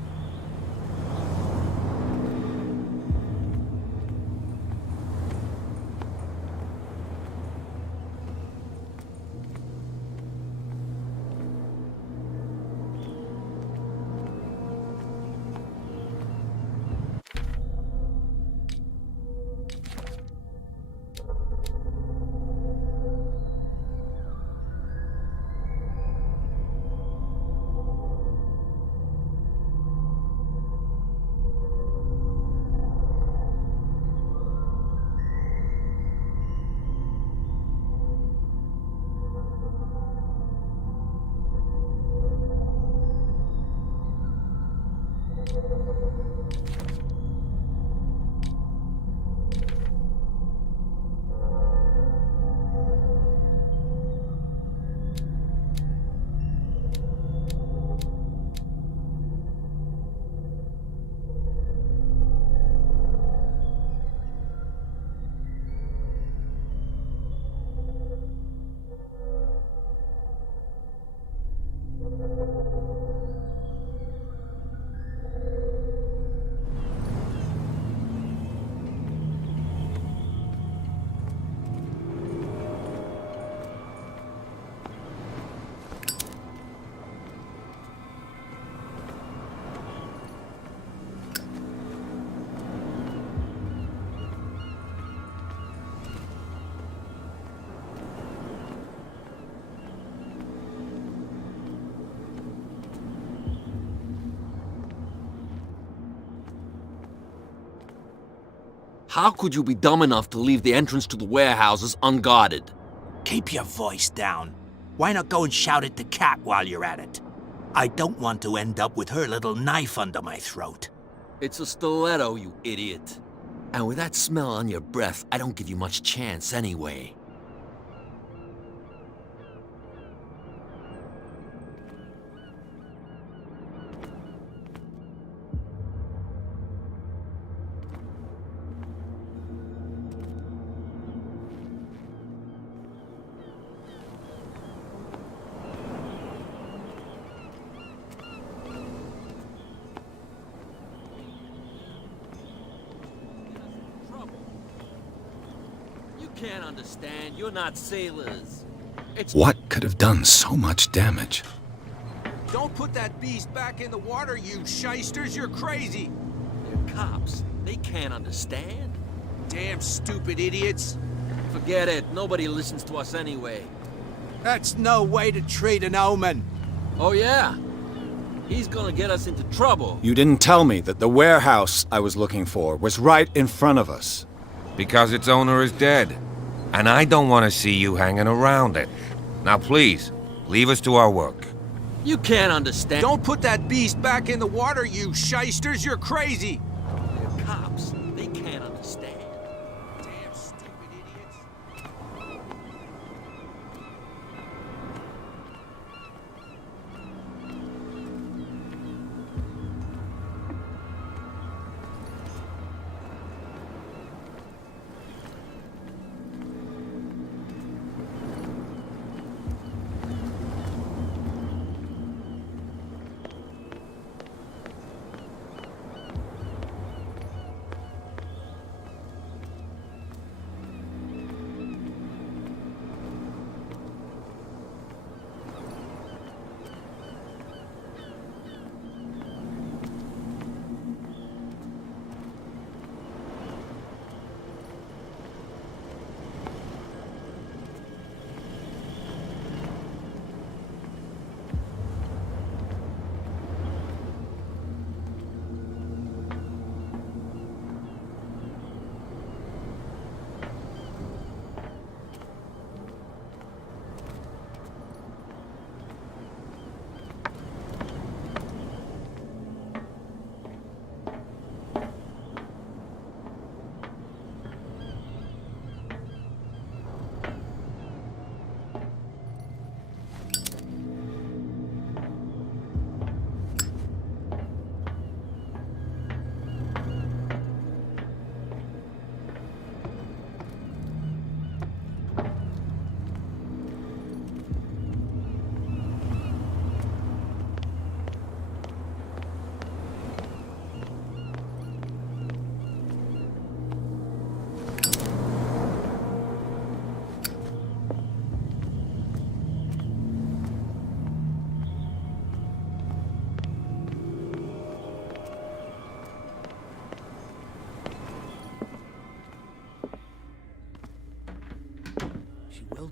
How could you be dumb enough to leave the entrance to the warehouses unguarded? Keep your voice down. Why not go and shout at the cat while you're at it? I don't want to end up with her little knife under my throat. It's a stiletto, you idiot. And with that smell on your breath, I don't give you much chance anyway. Can't understand. You're not sailors. What could have done so much damage? Don't put that beast back in the water, you shysters. You're crazy. They're cops. They can't understand. Damn stupid idiots. Forget it. Nobody listens to us anyway. That's no way to treat an omen. Oh, yeah? He's gonna get us into trouble. You didn't tell me that the warehouse I was looking for was right in front of us. Because its owner is dead. And I don't want to see you hanging around it. Now please, leave us to our work. You can't understand. Don't put that beast back in the water, you shysters. You're crazy. They're cops. They can't understand. Damn stupid idiots.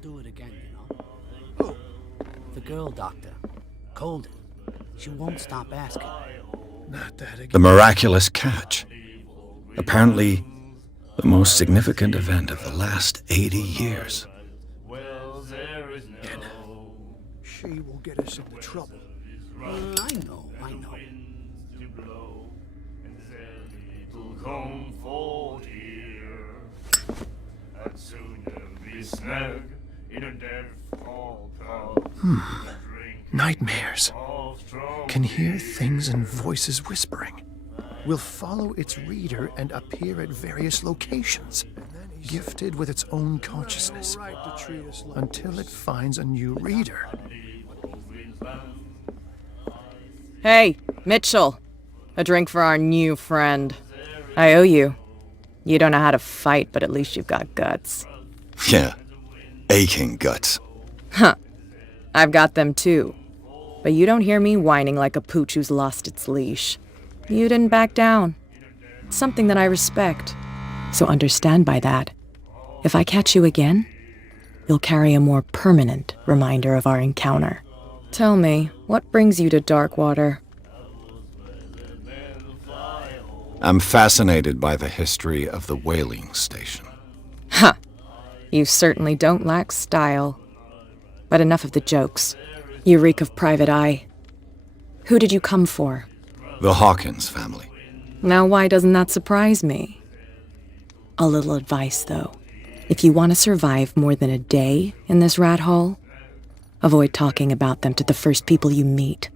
do it again, you know? Who? The girl doctor. Colden. She won't stop asking. Not that again. The miraculous catch. Apparently, the most significant event of the last 80 years. She will get us into trouble. I know. Nightmares. Can hear things and voices whispering. Will follow its reader and appear at various locations, gifted with its own consciousness, until it finds a new reader. Hey, Mitchell. A drink for our new friend. I owe you. You don't know how to fight, but at least you've got guts. Yeah, aching guts. Huh. I've got them too. But you don't hear me whining like a pooch who's lost its leash. You didn't back down. It's something that I respect. So understand by that. If I catch you again, you'll carry a more permanent reminder of our encounter. Tell me, what brings you to Darkwater? I'm fascinated by the history of the whaling station. Huh. You certainly don't lack style. But enough of the jokes. You reek of private eye. Who did you come for? The Hawkins family. Now why doesn't that surprise me? A little advice, though. If you want to survive more than a day in this rat hole, avoid talking about them to the first people you meet.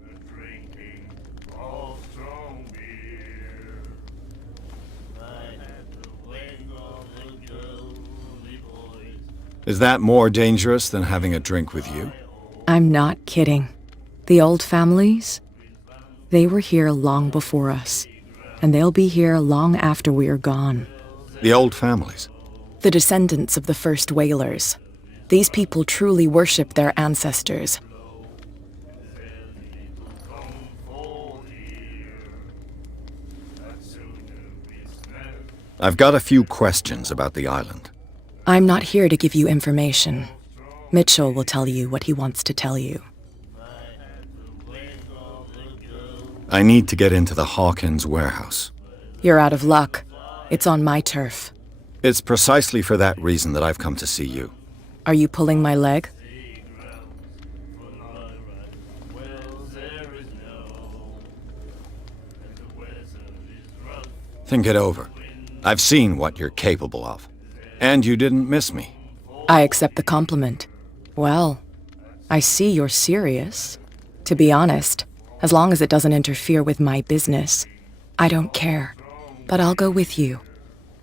Is that more dangerous than having a drink with you? I'm not kidding. The old families, they were here long before us, and they'll be here long after we are gone. The old families? The descendants of the first whalers. These people truly worship their ancestors. I've got a few questions about the island. I'm not here to give you information. Mitchell will tell you what he wants to tell you. I need to get into the Hawkins warehouse. You're out of luck. It's on my turf. It's precisely for that reason that I've come to see you. Are you pulling my leg? Think it over. I've seen what you're capable of. And you didn't miss me. I accept the compliment. Well, I see you're serious. To be honest, as long as it doesn't interfere with my business, I don't care. But I'll go with you,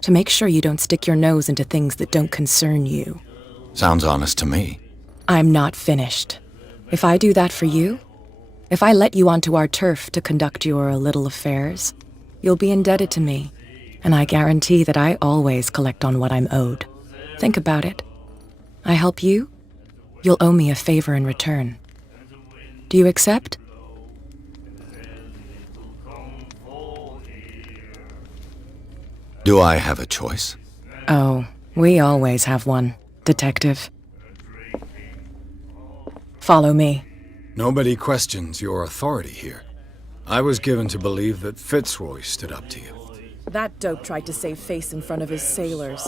to make sure you don't stick your nose into things that don't concern you. Sounds honest to me. I'm not finished. If I do that for you, if I let you onto our turf to conduct your little affairs, you'll be indebted to me, and I guarantee that I always collect on what I'm owed. Think about it. I help you, you'll owe me a favor in return. Do you accept? Do I have a choice? Oh, we always have one, Detective. Follow me. Nobody questions your authority here. I was given to believe that Fitzroy stood up to you. That dope tried to save face in front of his sailors.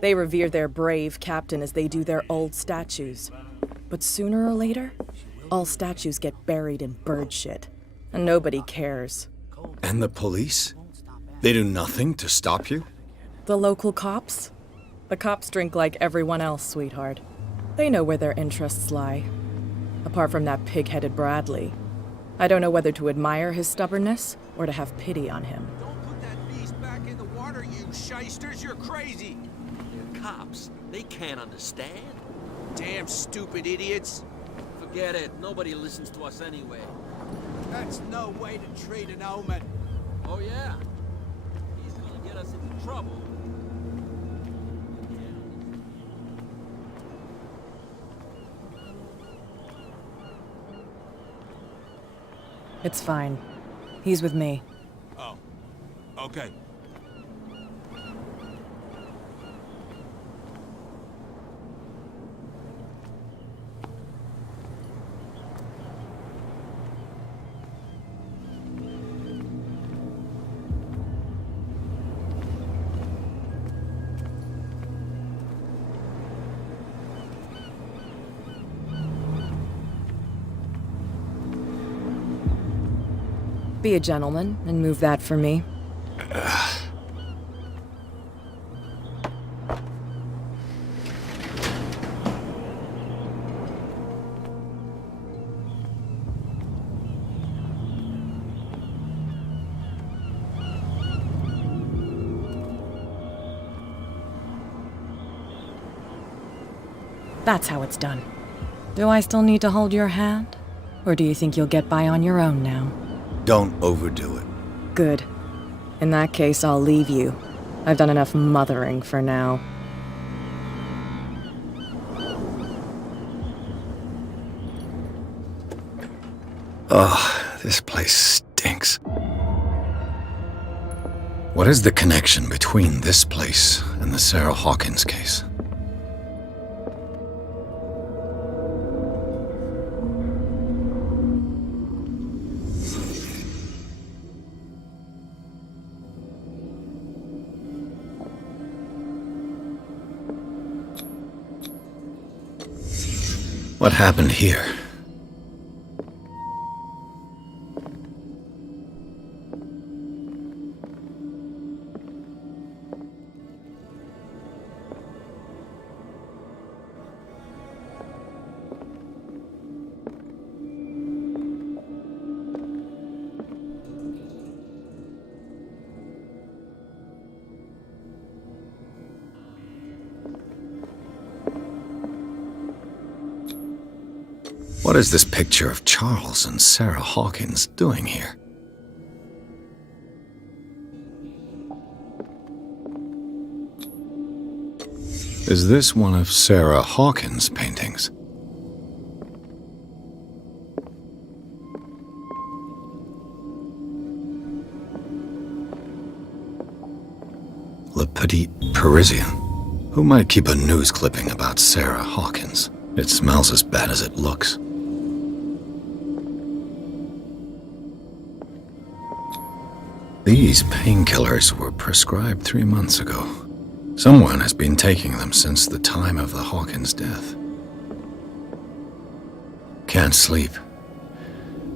They revere their brave captain as they do their old statues. But sooner or later, all statues get buried in bird shit, and nobody cares. And the police? They do nothing to stop you? The local cops? The cops drink like everyone else, sweetheart. They know where their interests lie. Apart from that pig-headed Bradley. I don't know whether to admire his stubbornness or to have pity on him. Don't put that beast back in the water, you shysters. You're crazy. They're cops. They can't understand. Damn stupid idiots. Forget it. Nobody listens to us anyway. That's no way to treat an omen. Oh, yeah? He's gonna get us into trouble. It's fine. He's with me. Oh, okay. Be a gentleman and move that for me. That's how it's done. Do I still need to hold your hand? Or do you think you'll get by on your own now? Don't overdo it. Good. In that case, I'll leave you. I've done enough mothering for now. Oh, this place stinks. What is the connection between this place and the Sarah Hawkins case? What happened here? What is this picture of Charles and Sarah Hawkins doing here? Is this one of Sarah Hawkins' paintings? Le Petit Parisien. Who might keep a news clipping about Sarah Hawkins? It smells as bad as it looks. These painkillers were prescribed 3 months ago. Someone has been taking them since the time of the Hawkins death. Can't sleep.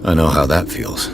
I know how that feels.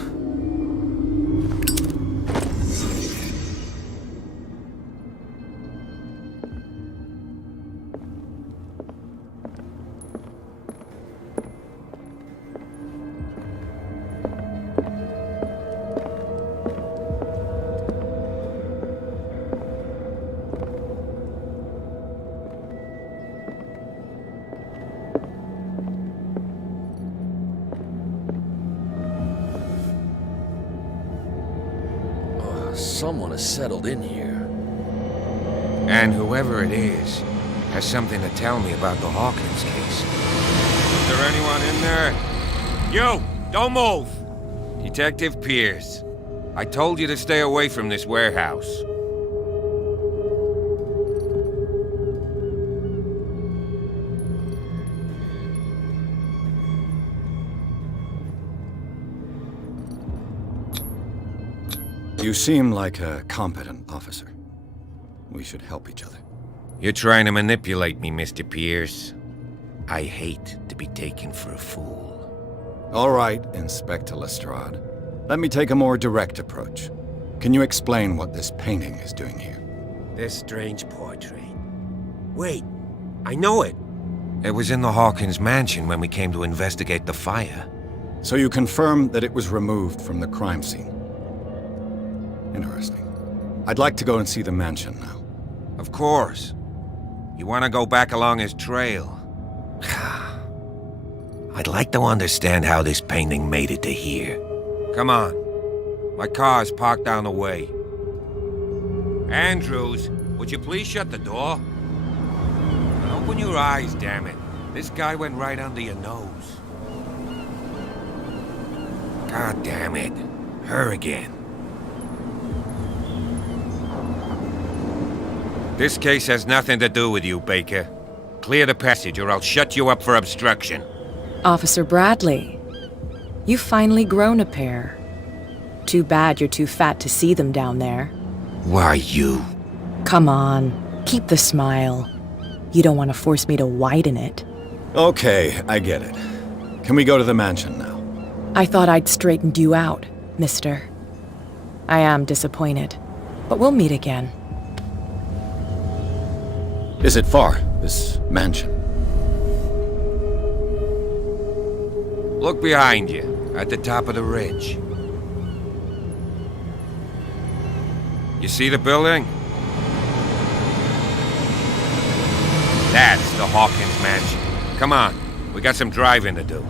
Someone has settled in here. And whoever it is has something to tell me about the Hawkins case. Is there anyone in there? You! Don't move! Detective Pierce. I told you to stay away from this warehouse. You seem like a competent officer. We should help each other. You're trying to manipulate me, Mr. Pierce. I hate to be taken for a fool. All right, Inspector Lestrade. Let me take a more direct approach. Can you explain what this painting is doing here? This strange portrait. Wait, I know it. It was in the Hawkins mansion when we came to investigate the fire. So you confirm that it was removed from the crime scene? Interesting. I'd like to go and see the mansion now. Of course. You want to go back along his trail? I'd like to understand how this painting made it to here. Come on. My car's parked down the way. Andrews, would you please shut the door? Open your eyes, damn it. This guy went right under your nose. God damn it. Her again. This case has nothing to do with you, Baker. Clear the passage or I'll shut you up for obstruction. Officer Bradley, you've finally grown a pair. Too bad you're too fat to see them down there. Why you? Come on, keep the smile. You don't want to force me to widen it. Okay, I get it. Can we go to the mansion now? I thought I'd straightened you out. mister. I am disappointed, but we'll meet again. Is it far, this mansion? Look behind you, at the top of the ridge. You see the building? That's the Hawkins mansion. Come on, we got some driving to do.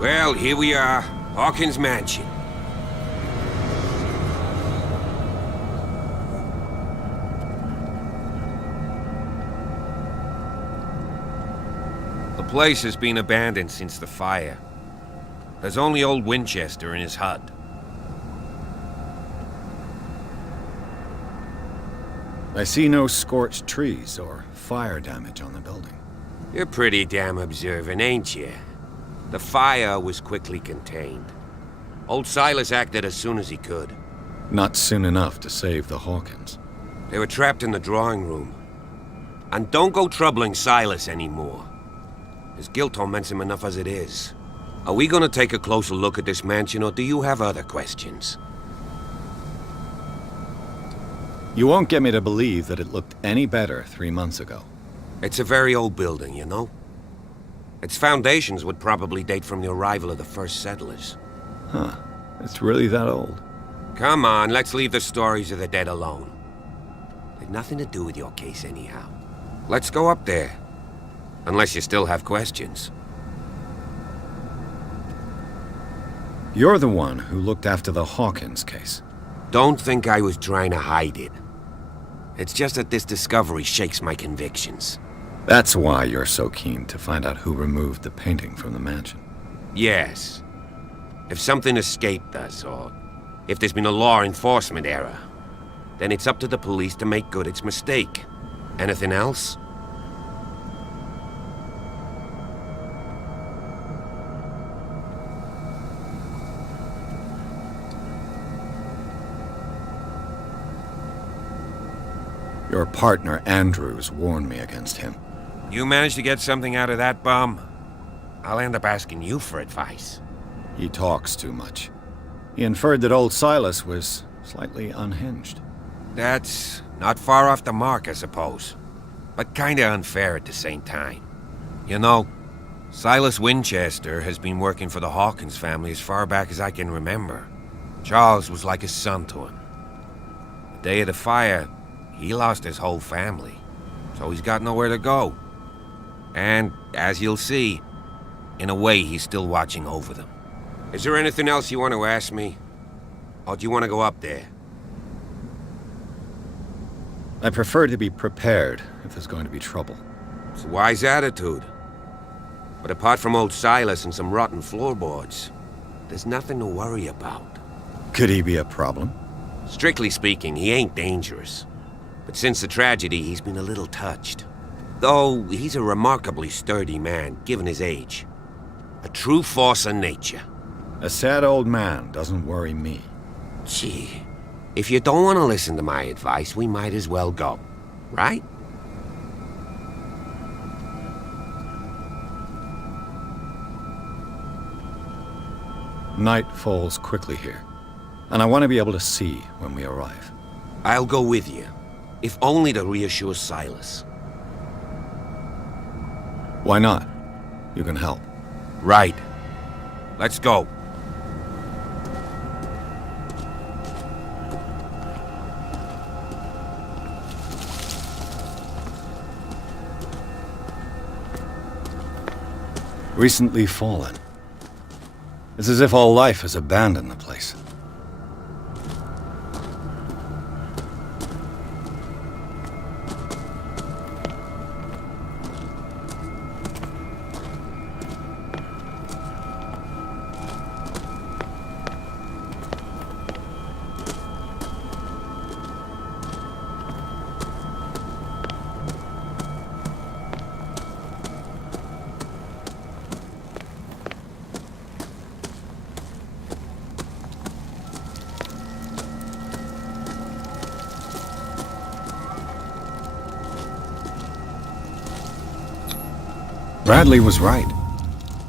Well, here we are, Hawkins Mansion. The place has been abandoned since the fire. There's only old Winchester in his hut. I see no scorched trees or fire damage on the building. You're pretty damn observant, ain't you? The fire was quickly contained. Old Silas acted as soon as he could. Not soon enough to save the Hawkins. They were trapped in the drawing room. And don't go troubling Silas anymore. His guilt torments him enough as it is. Are we gonna take a closer look at this mansion, or do you have other questions? You won't get me to believe that it looked any better 3 months ago. It's a very old building, you know? Its foundations would probably date from the arrival of the first settlers. Huh. It's really that old. Come on, let's leave the stories of the dead alone. They've nothing to do with your case anyhow. Let's go up there. Unless you still have questions. You're the one who looked after the Hawkins case. Don't think I was trying to hide it. It's just that this discovery shakes my convictions. That's why you're so keen to find out who removed the painting from the mansion. Yes. If something escaped us, or if there's been a law enforcement error, then it's up to the police to make good its mistake. Anything else? Your partner, Andrews, warned me against him. You managed to get something out of that bum? I'll end up asking you for advice. He talks too much. He inferred that old Silas was slightly unhinged. That's not far off the mark, I suppose. But kinda unfair at the same time. You know, Silas Winchester has been working for the Hawkins family as far back as I can remember. Charles was like a son to him. The day of the fire, he lost his whole family, so he's got nowhere to go. And, as you'll see, in a way he's still watching over them. Is there anything else you want to ask me? Or do you want to go up there? I prefer to be prepared if there's going to be trouble. It's a wise attitude. But apart from old Silas and some rotten floorboards, there's nothing to worry about. Could he be a problem? Strictly speaking, he ain't dangerous. But since the tragedy, he's been a little touched. Though he's a remarkably sturdy man, given his age. A true force of nature. A sad old man doesn't worry me. Gee, if you don't want to listen to my advice, we might as well go, right? Night falls quickly here, and I want to be able to see when we arrive. I'll go with you, if only to reassure Silas. Why not? You can help. Right. Let's go. Recently fallen. It's as if all life has abandoned the place. Bradley was right.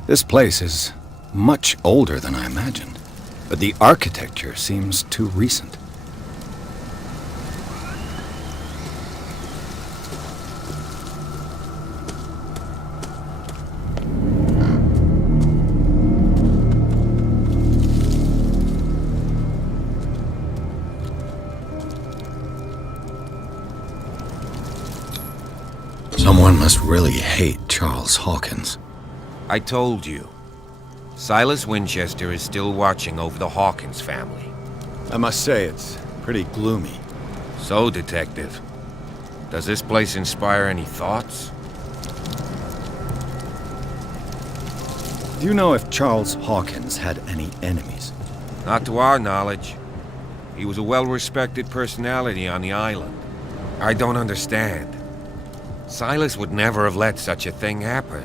This place is much older than I imagined, but the architecture seems too recent. Someone must really hate Charles Hawkins. I told you. Silas Winchester is still watching over the Hawkins family. I must say, it's pretty gloomy. So, Detective, does this place inspire any thoughts? Do you know if Charles Hawkins had any enemies? Not to our knowledge. He was a well-respected personality on the island. I don't understand. Silas would never have let such a thing happen.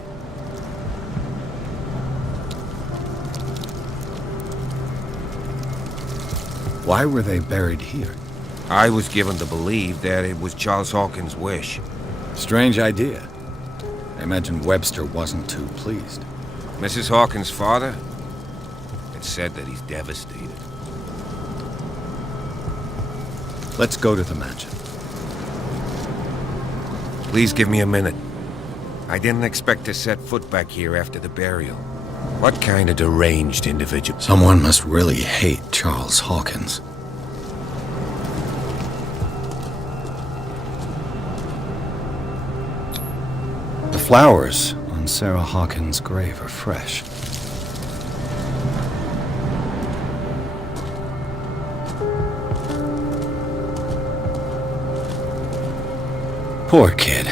Why were they buried here? I was given to believe that it was Charles Hawkins' wish. Strange idea. I imagine Webster wasn't too pleased. Mrs. Hawkins' father? It's said that he's devastated. Let's go to the mansion. Please give me a minute. I didn't expect to set foot back here after the burial. What kind of deranged individual? Someone must really hate Charles Hawkins. The flowers on Sarah Hawkins' grave are fresh. Poor kid.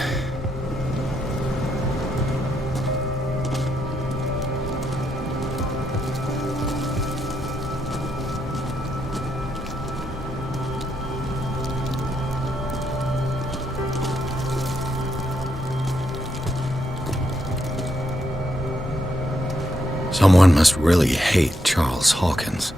Someone must really hate Charles Hawkins.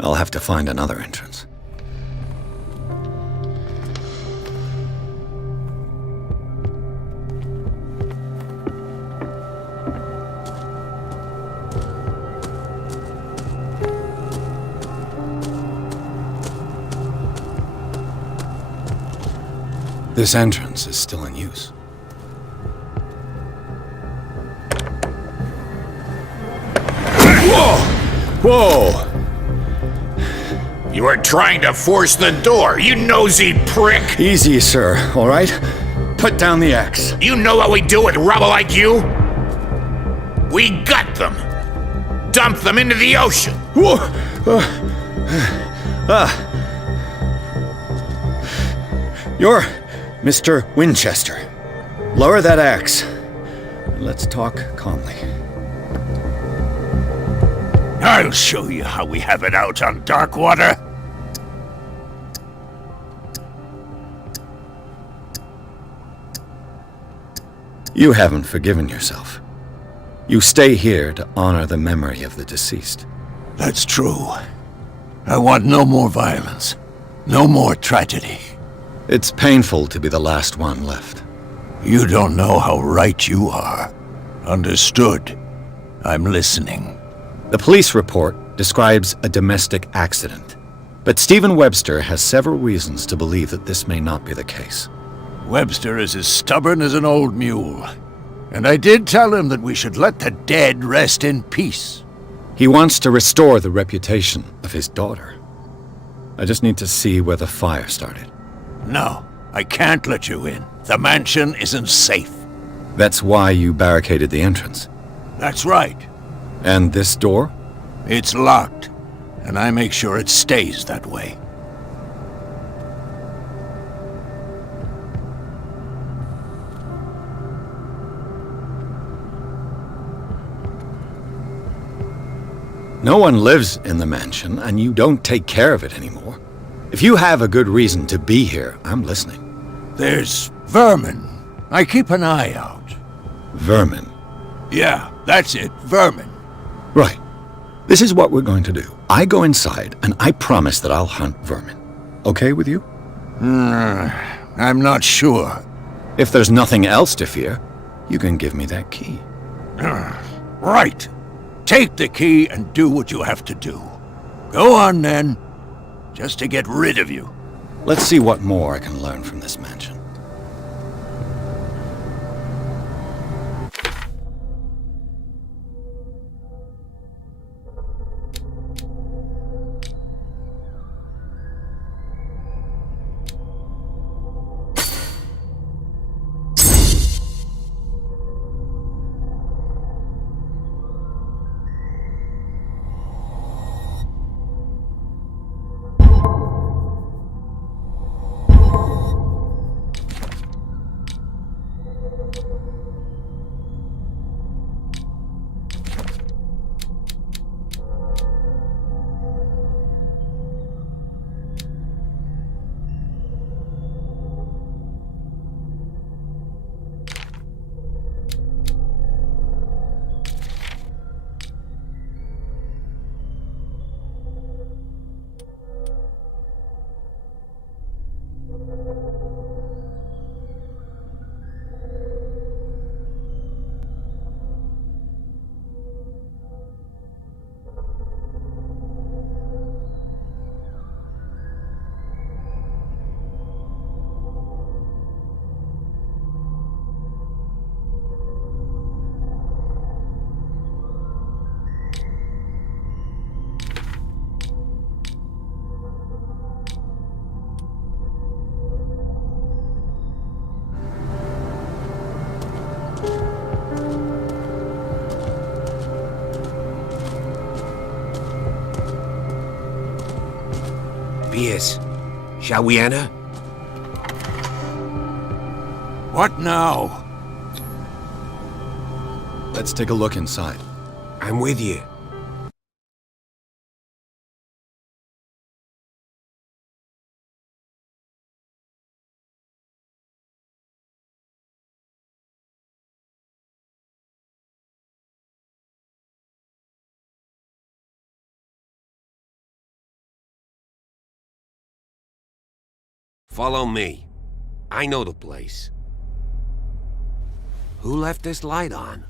I'll have to find another entrance. This entrance is still in use. Whoa! Whoa! You are trying to force the door, you nosy prick! Easy, sir, all right? Put down the axe. You know what we do with rubble like you? We gut them. Dump them into the ocean. Whoa! You're Mr. Winchester. Lower that axe. Let's talk calmly. I'll show you how we have it out on Darkwater. You haven't forgiven yourself. You stay here to honor the memory of the deceased. That's true. I want no more violence. No more tragedy. It's painful to be the last one left. You don't know how right you are. Understood. I'm listening. The police report describes a domestic accident, but Stephen Webster has several reasons to believe that this may not be the case. Webster is as stubborn as an old mule. And I did tell him that we should let the dead rest in peace. He wants to restore the reputation of his daughter. I just need to see where the fire started. No, I can't let you in. The mansion isn't safe. That's why you barricaded the entrance. That's right. And this door? It's locked, and I make sure it stays that way. No one lives in the mansion, and you don't take care of it anymore. If you have a good reason to be here, I'm listening. There's vermin. I keep an eye out. Vermin? Yeah, that's it, vermin. Right. This is what we're going to do. I go inside, and I promise that I'll hunt vermin. Okay with you? I'm not sure. If there's nothing else to fear, you can give me that key. Right. Take the key and do what you have to do. Go on, then. Just to get rid of you. Let's see what more I can learn from this mansion. Pierce, shall we enter? What now? Let's take a look inside. I'm with you. Follow me. I know the place. Who left this light on?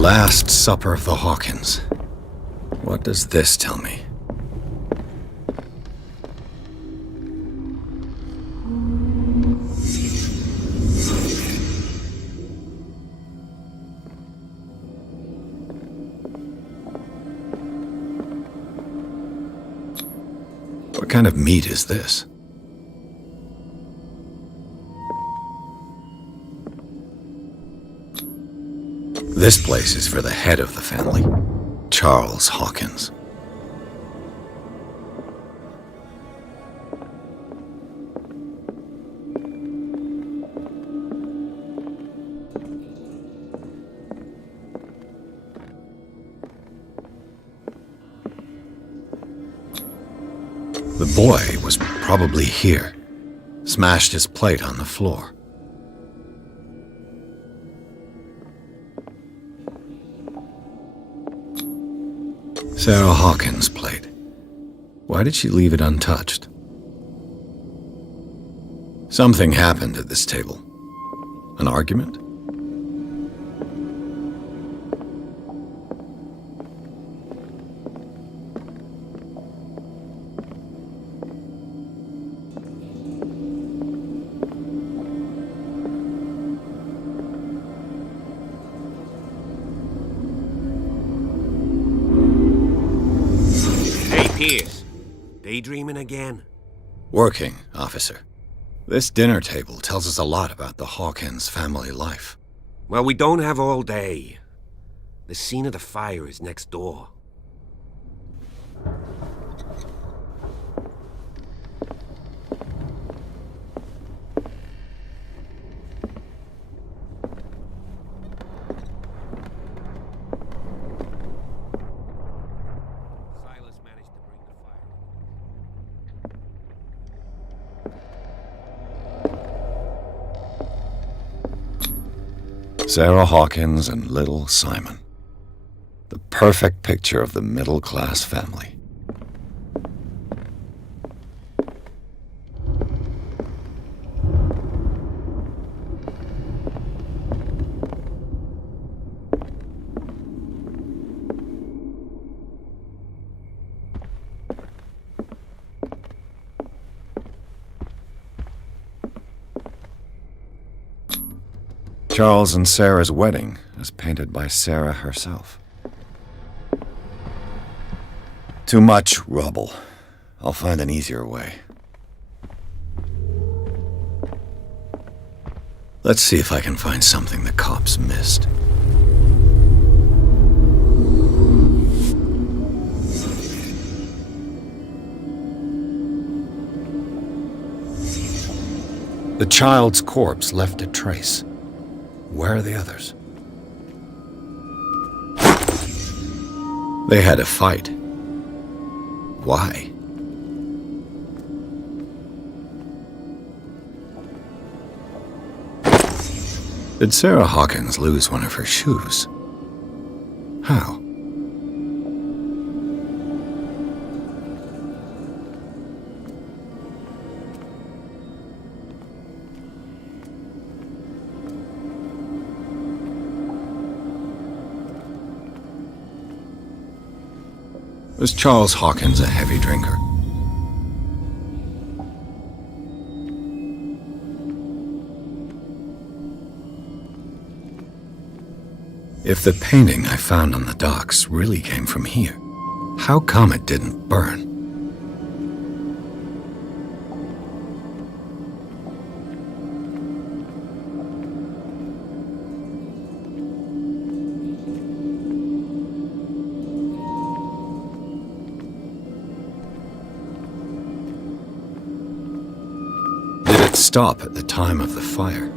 Last Supper of the Hawkins. What does this tell me? What kind of meat is this? This place is for the head of the family, Charles Hawkins. The boy was probably here, smashed his plate on the floor. Sarah Hawkins' plate. Why did she leave it untouched? Something happened at this table. An argument? Pierce, daydreaming again? Working, officer. This dinner table tells us a lot about the Hawkins family life. Well, we don't have all day. The scene of the fire is next door. Sarah Hawkins and little Simon. The perfect picture of the middle-class family. Charles and Sarah's wedding, as painted by Sarah herself. Too much rubble. I'll find an easier way. Let's see if I can find something the cops missed. The child's corpse left a trace. Where are the others? They had a fight. Why? Did Sarah Hawkins lose one of her shoes? How? Was Charles Hawkins a heavy drinker? If the painting I found on the docks really came from here, how come it didn't burn? Did it stop at the time of the fire?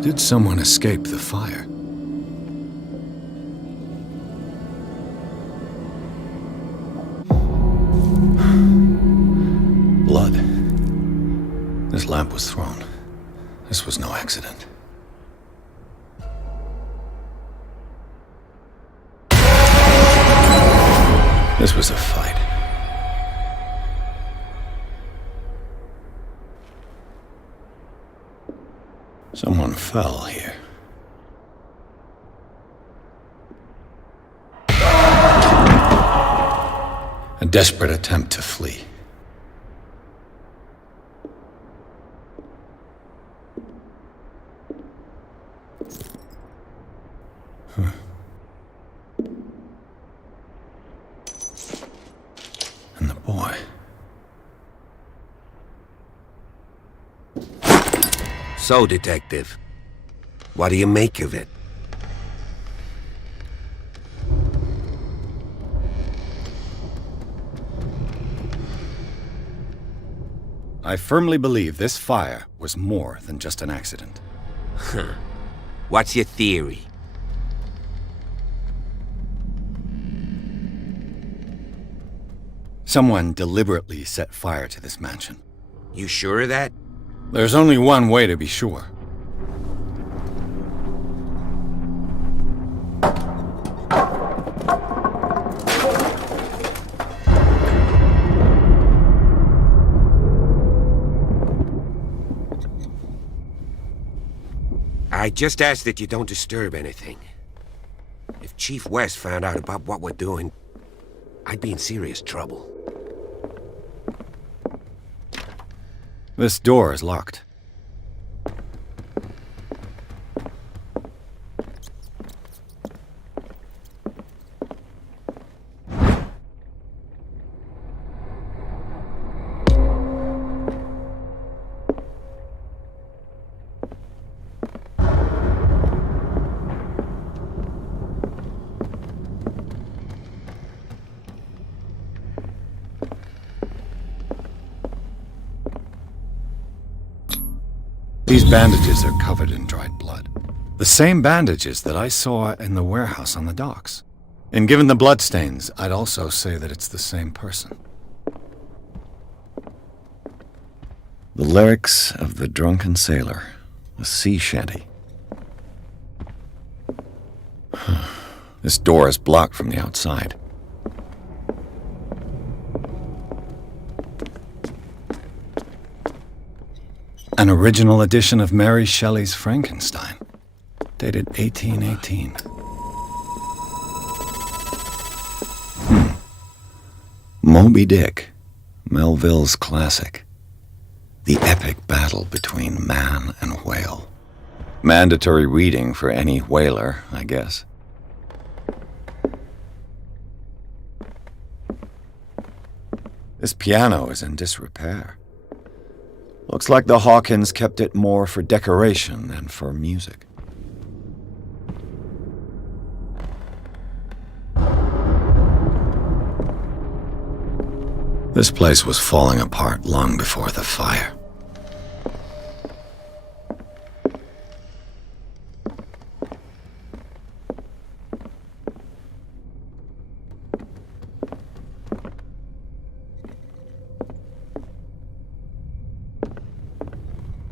Did someone escape the fire? Blood. This lamp was thrown. This was no accident. This was a fight. Someone fell here. A desperate attempt to flee. And the boy. So, Detective, what do you make of it? I firmly believe this fire was more than just an accident. Huh. What's your theory? Someone deliberately set fire to this mansion. You sure of that? There's only one way to be sure. I just ask that you don't disturb anything. If Chief West found out about what we're doing, I'd be in serious trouble. This door is locked. These bandages are covered in dried blood. The same bandages that I saw in the warehouse on the docks. And given the bloodstains, I'd also say that it's the same person. The lyrics of the drunken sailor, a sea shanty. This door is blocked from the outside. An original edition of Mary Shelley's Frankenstein, dated 1818. Moby Dick, Melville's classic. The epic battle between man and whale. Mandatory reading for any whaler, I guess. This piano is in disrepair. Looks like the Hawkins kept it more for decoration than for music. This place was falling apart long before the fire.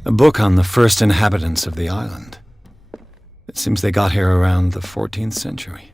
A book on the first inhabitants of the island. It seems they got here around the 14th century.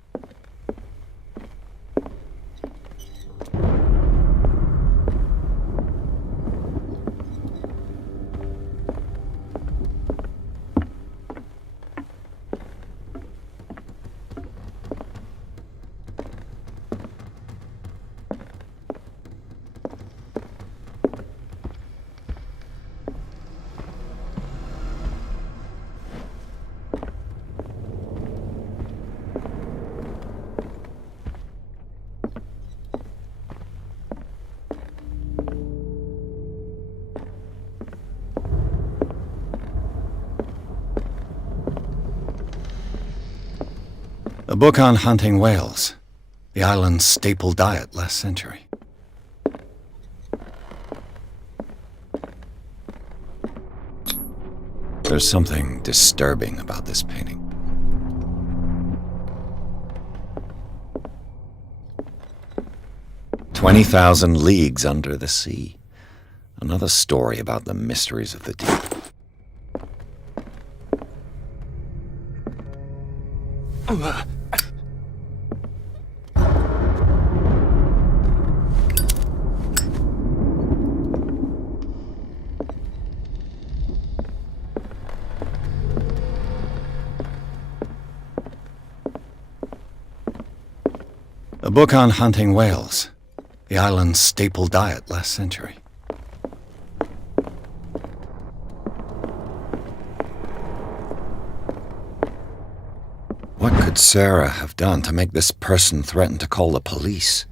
A book on hunting whales, the island's staple diet last century. There's something disturbing about this painting. "20,000 Leagues Under the Sea." Another story about the mysteries of the deep. A book on hunting whales, the island's staple diet last century. What could Sarah have done to make this person threaten to call the police?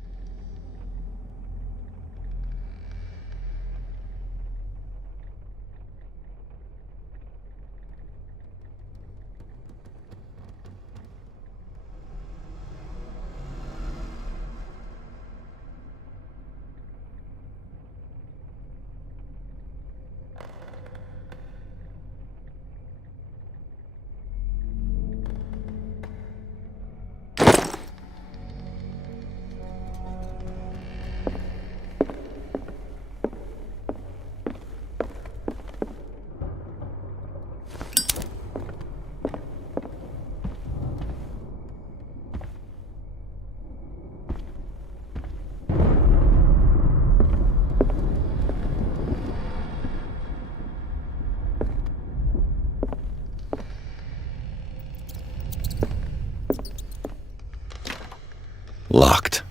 Locked.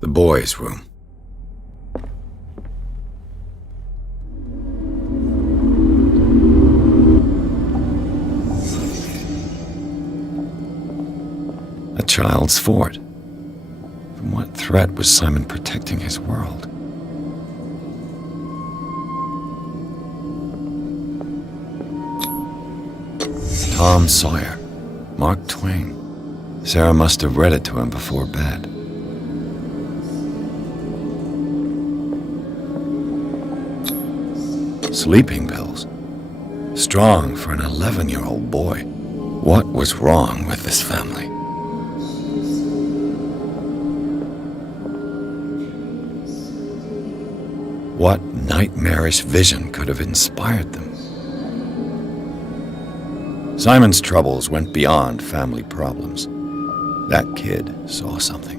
The boys' room. A child's fort. From what threat was Simon protecting his world? Tom Sawyer, Mark Twain. Sarah must have read it to him before bed. Sleeping pills. Strong for an 11-year-old boy. What was wrong with this family? What nightmarish vision could have inspired them? Simon's troubles went beyond family problems. That kid saw something.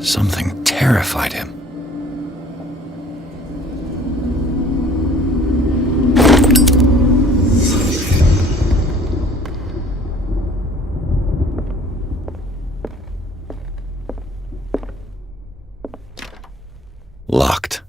Something terrified him. Locked.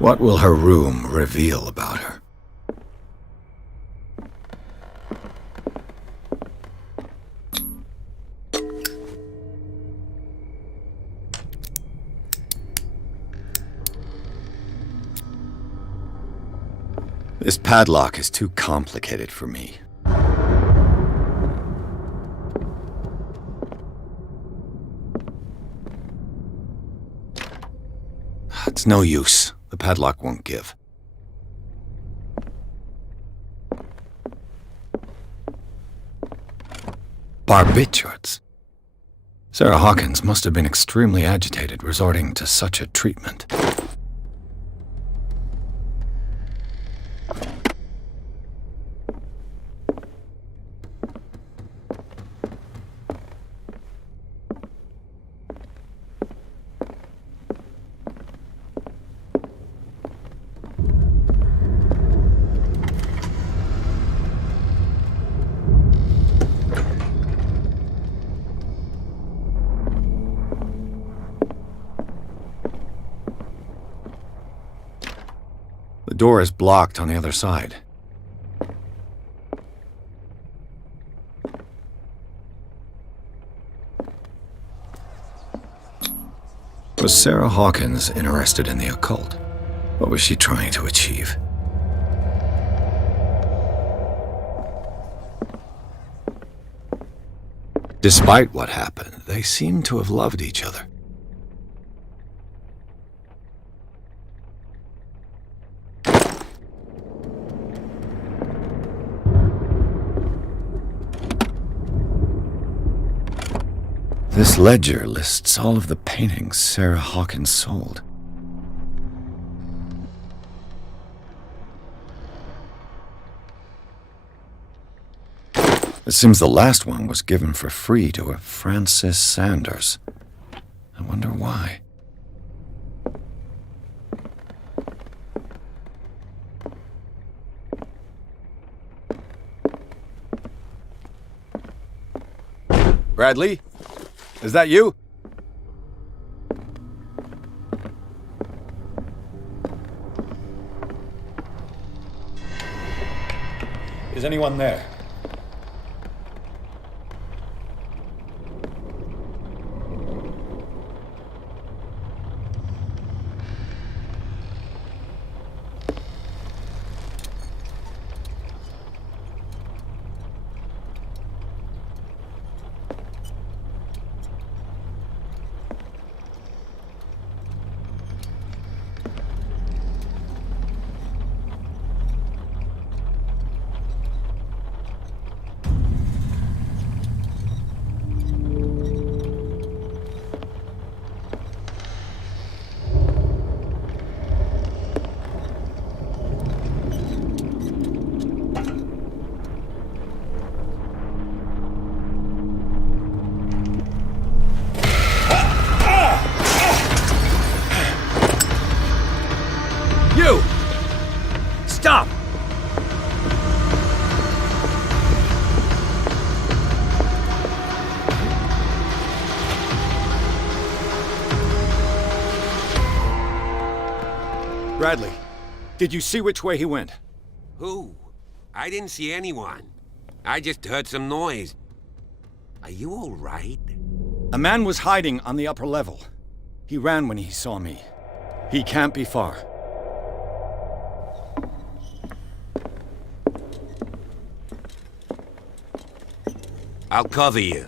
What will her room reveal about her? This padlock is too complicated for me. It's no use. The padlock won't give. Barbiturates. Sarah Hawkins must have been extremely agitated resorting to such a treatment. The door is blocked on the other side. Was Sarah Hawkins interested in the occult? What was she trying to achieve? Despite what happened, they seemed to have loved each other. This ledger lists all of the paintings Sarah Hawkins sold. It seems the last one was given for free to a Francis Sanders. I wonder why. Bradley? Is that you? Is anyone there? You! Stop! Bradley, did you see which way he went? Who? I didn't see anyone. I just heard some noise. Are you all right? A man was hiding on the upper level. He ran when he saw me. He can't be far. I'll cover you.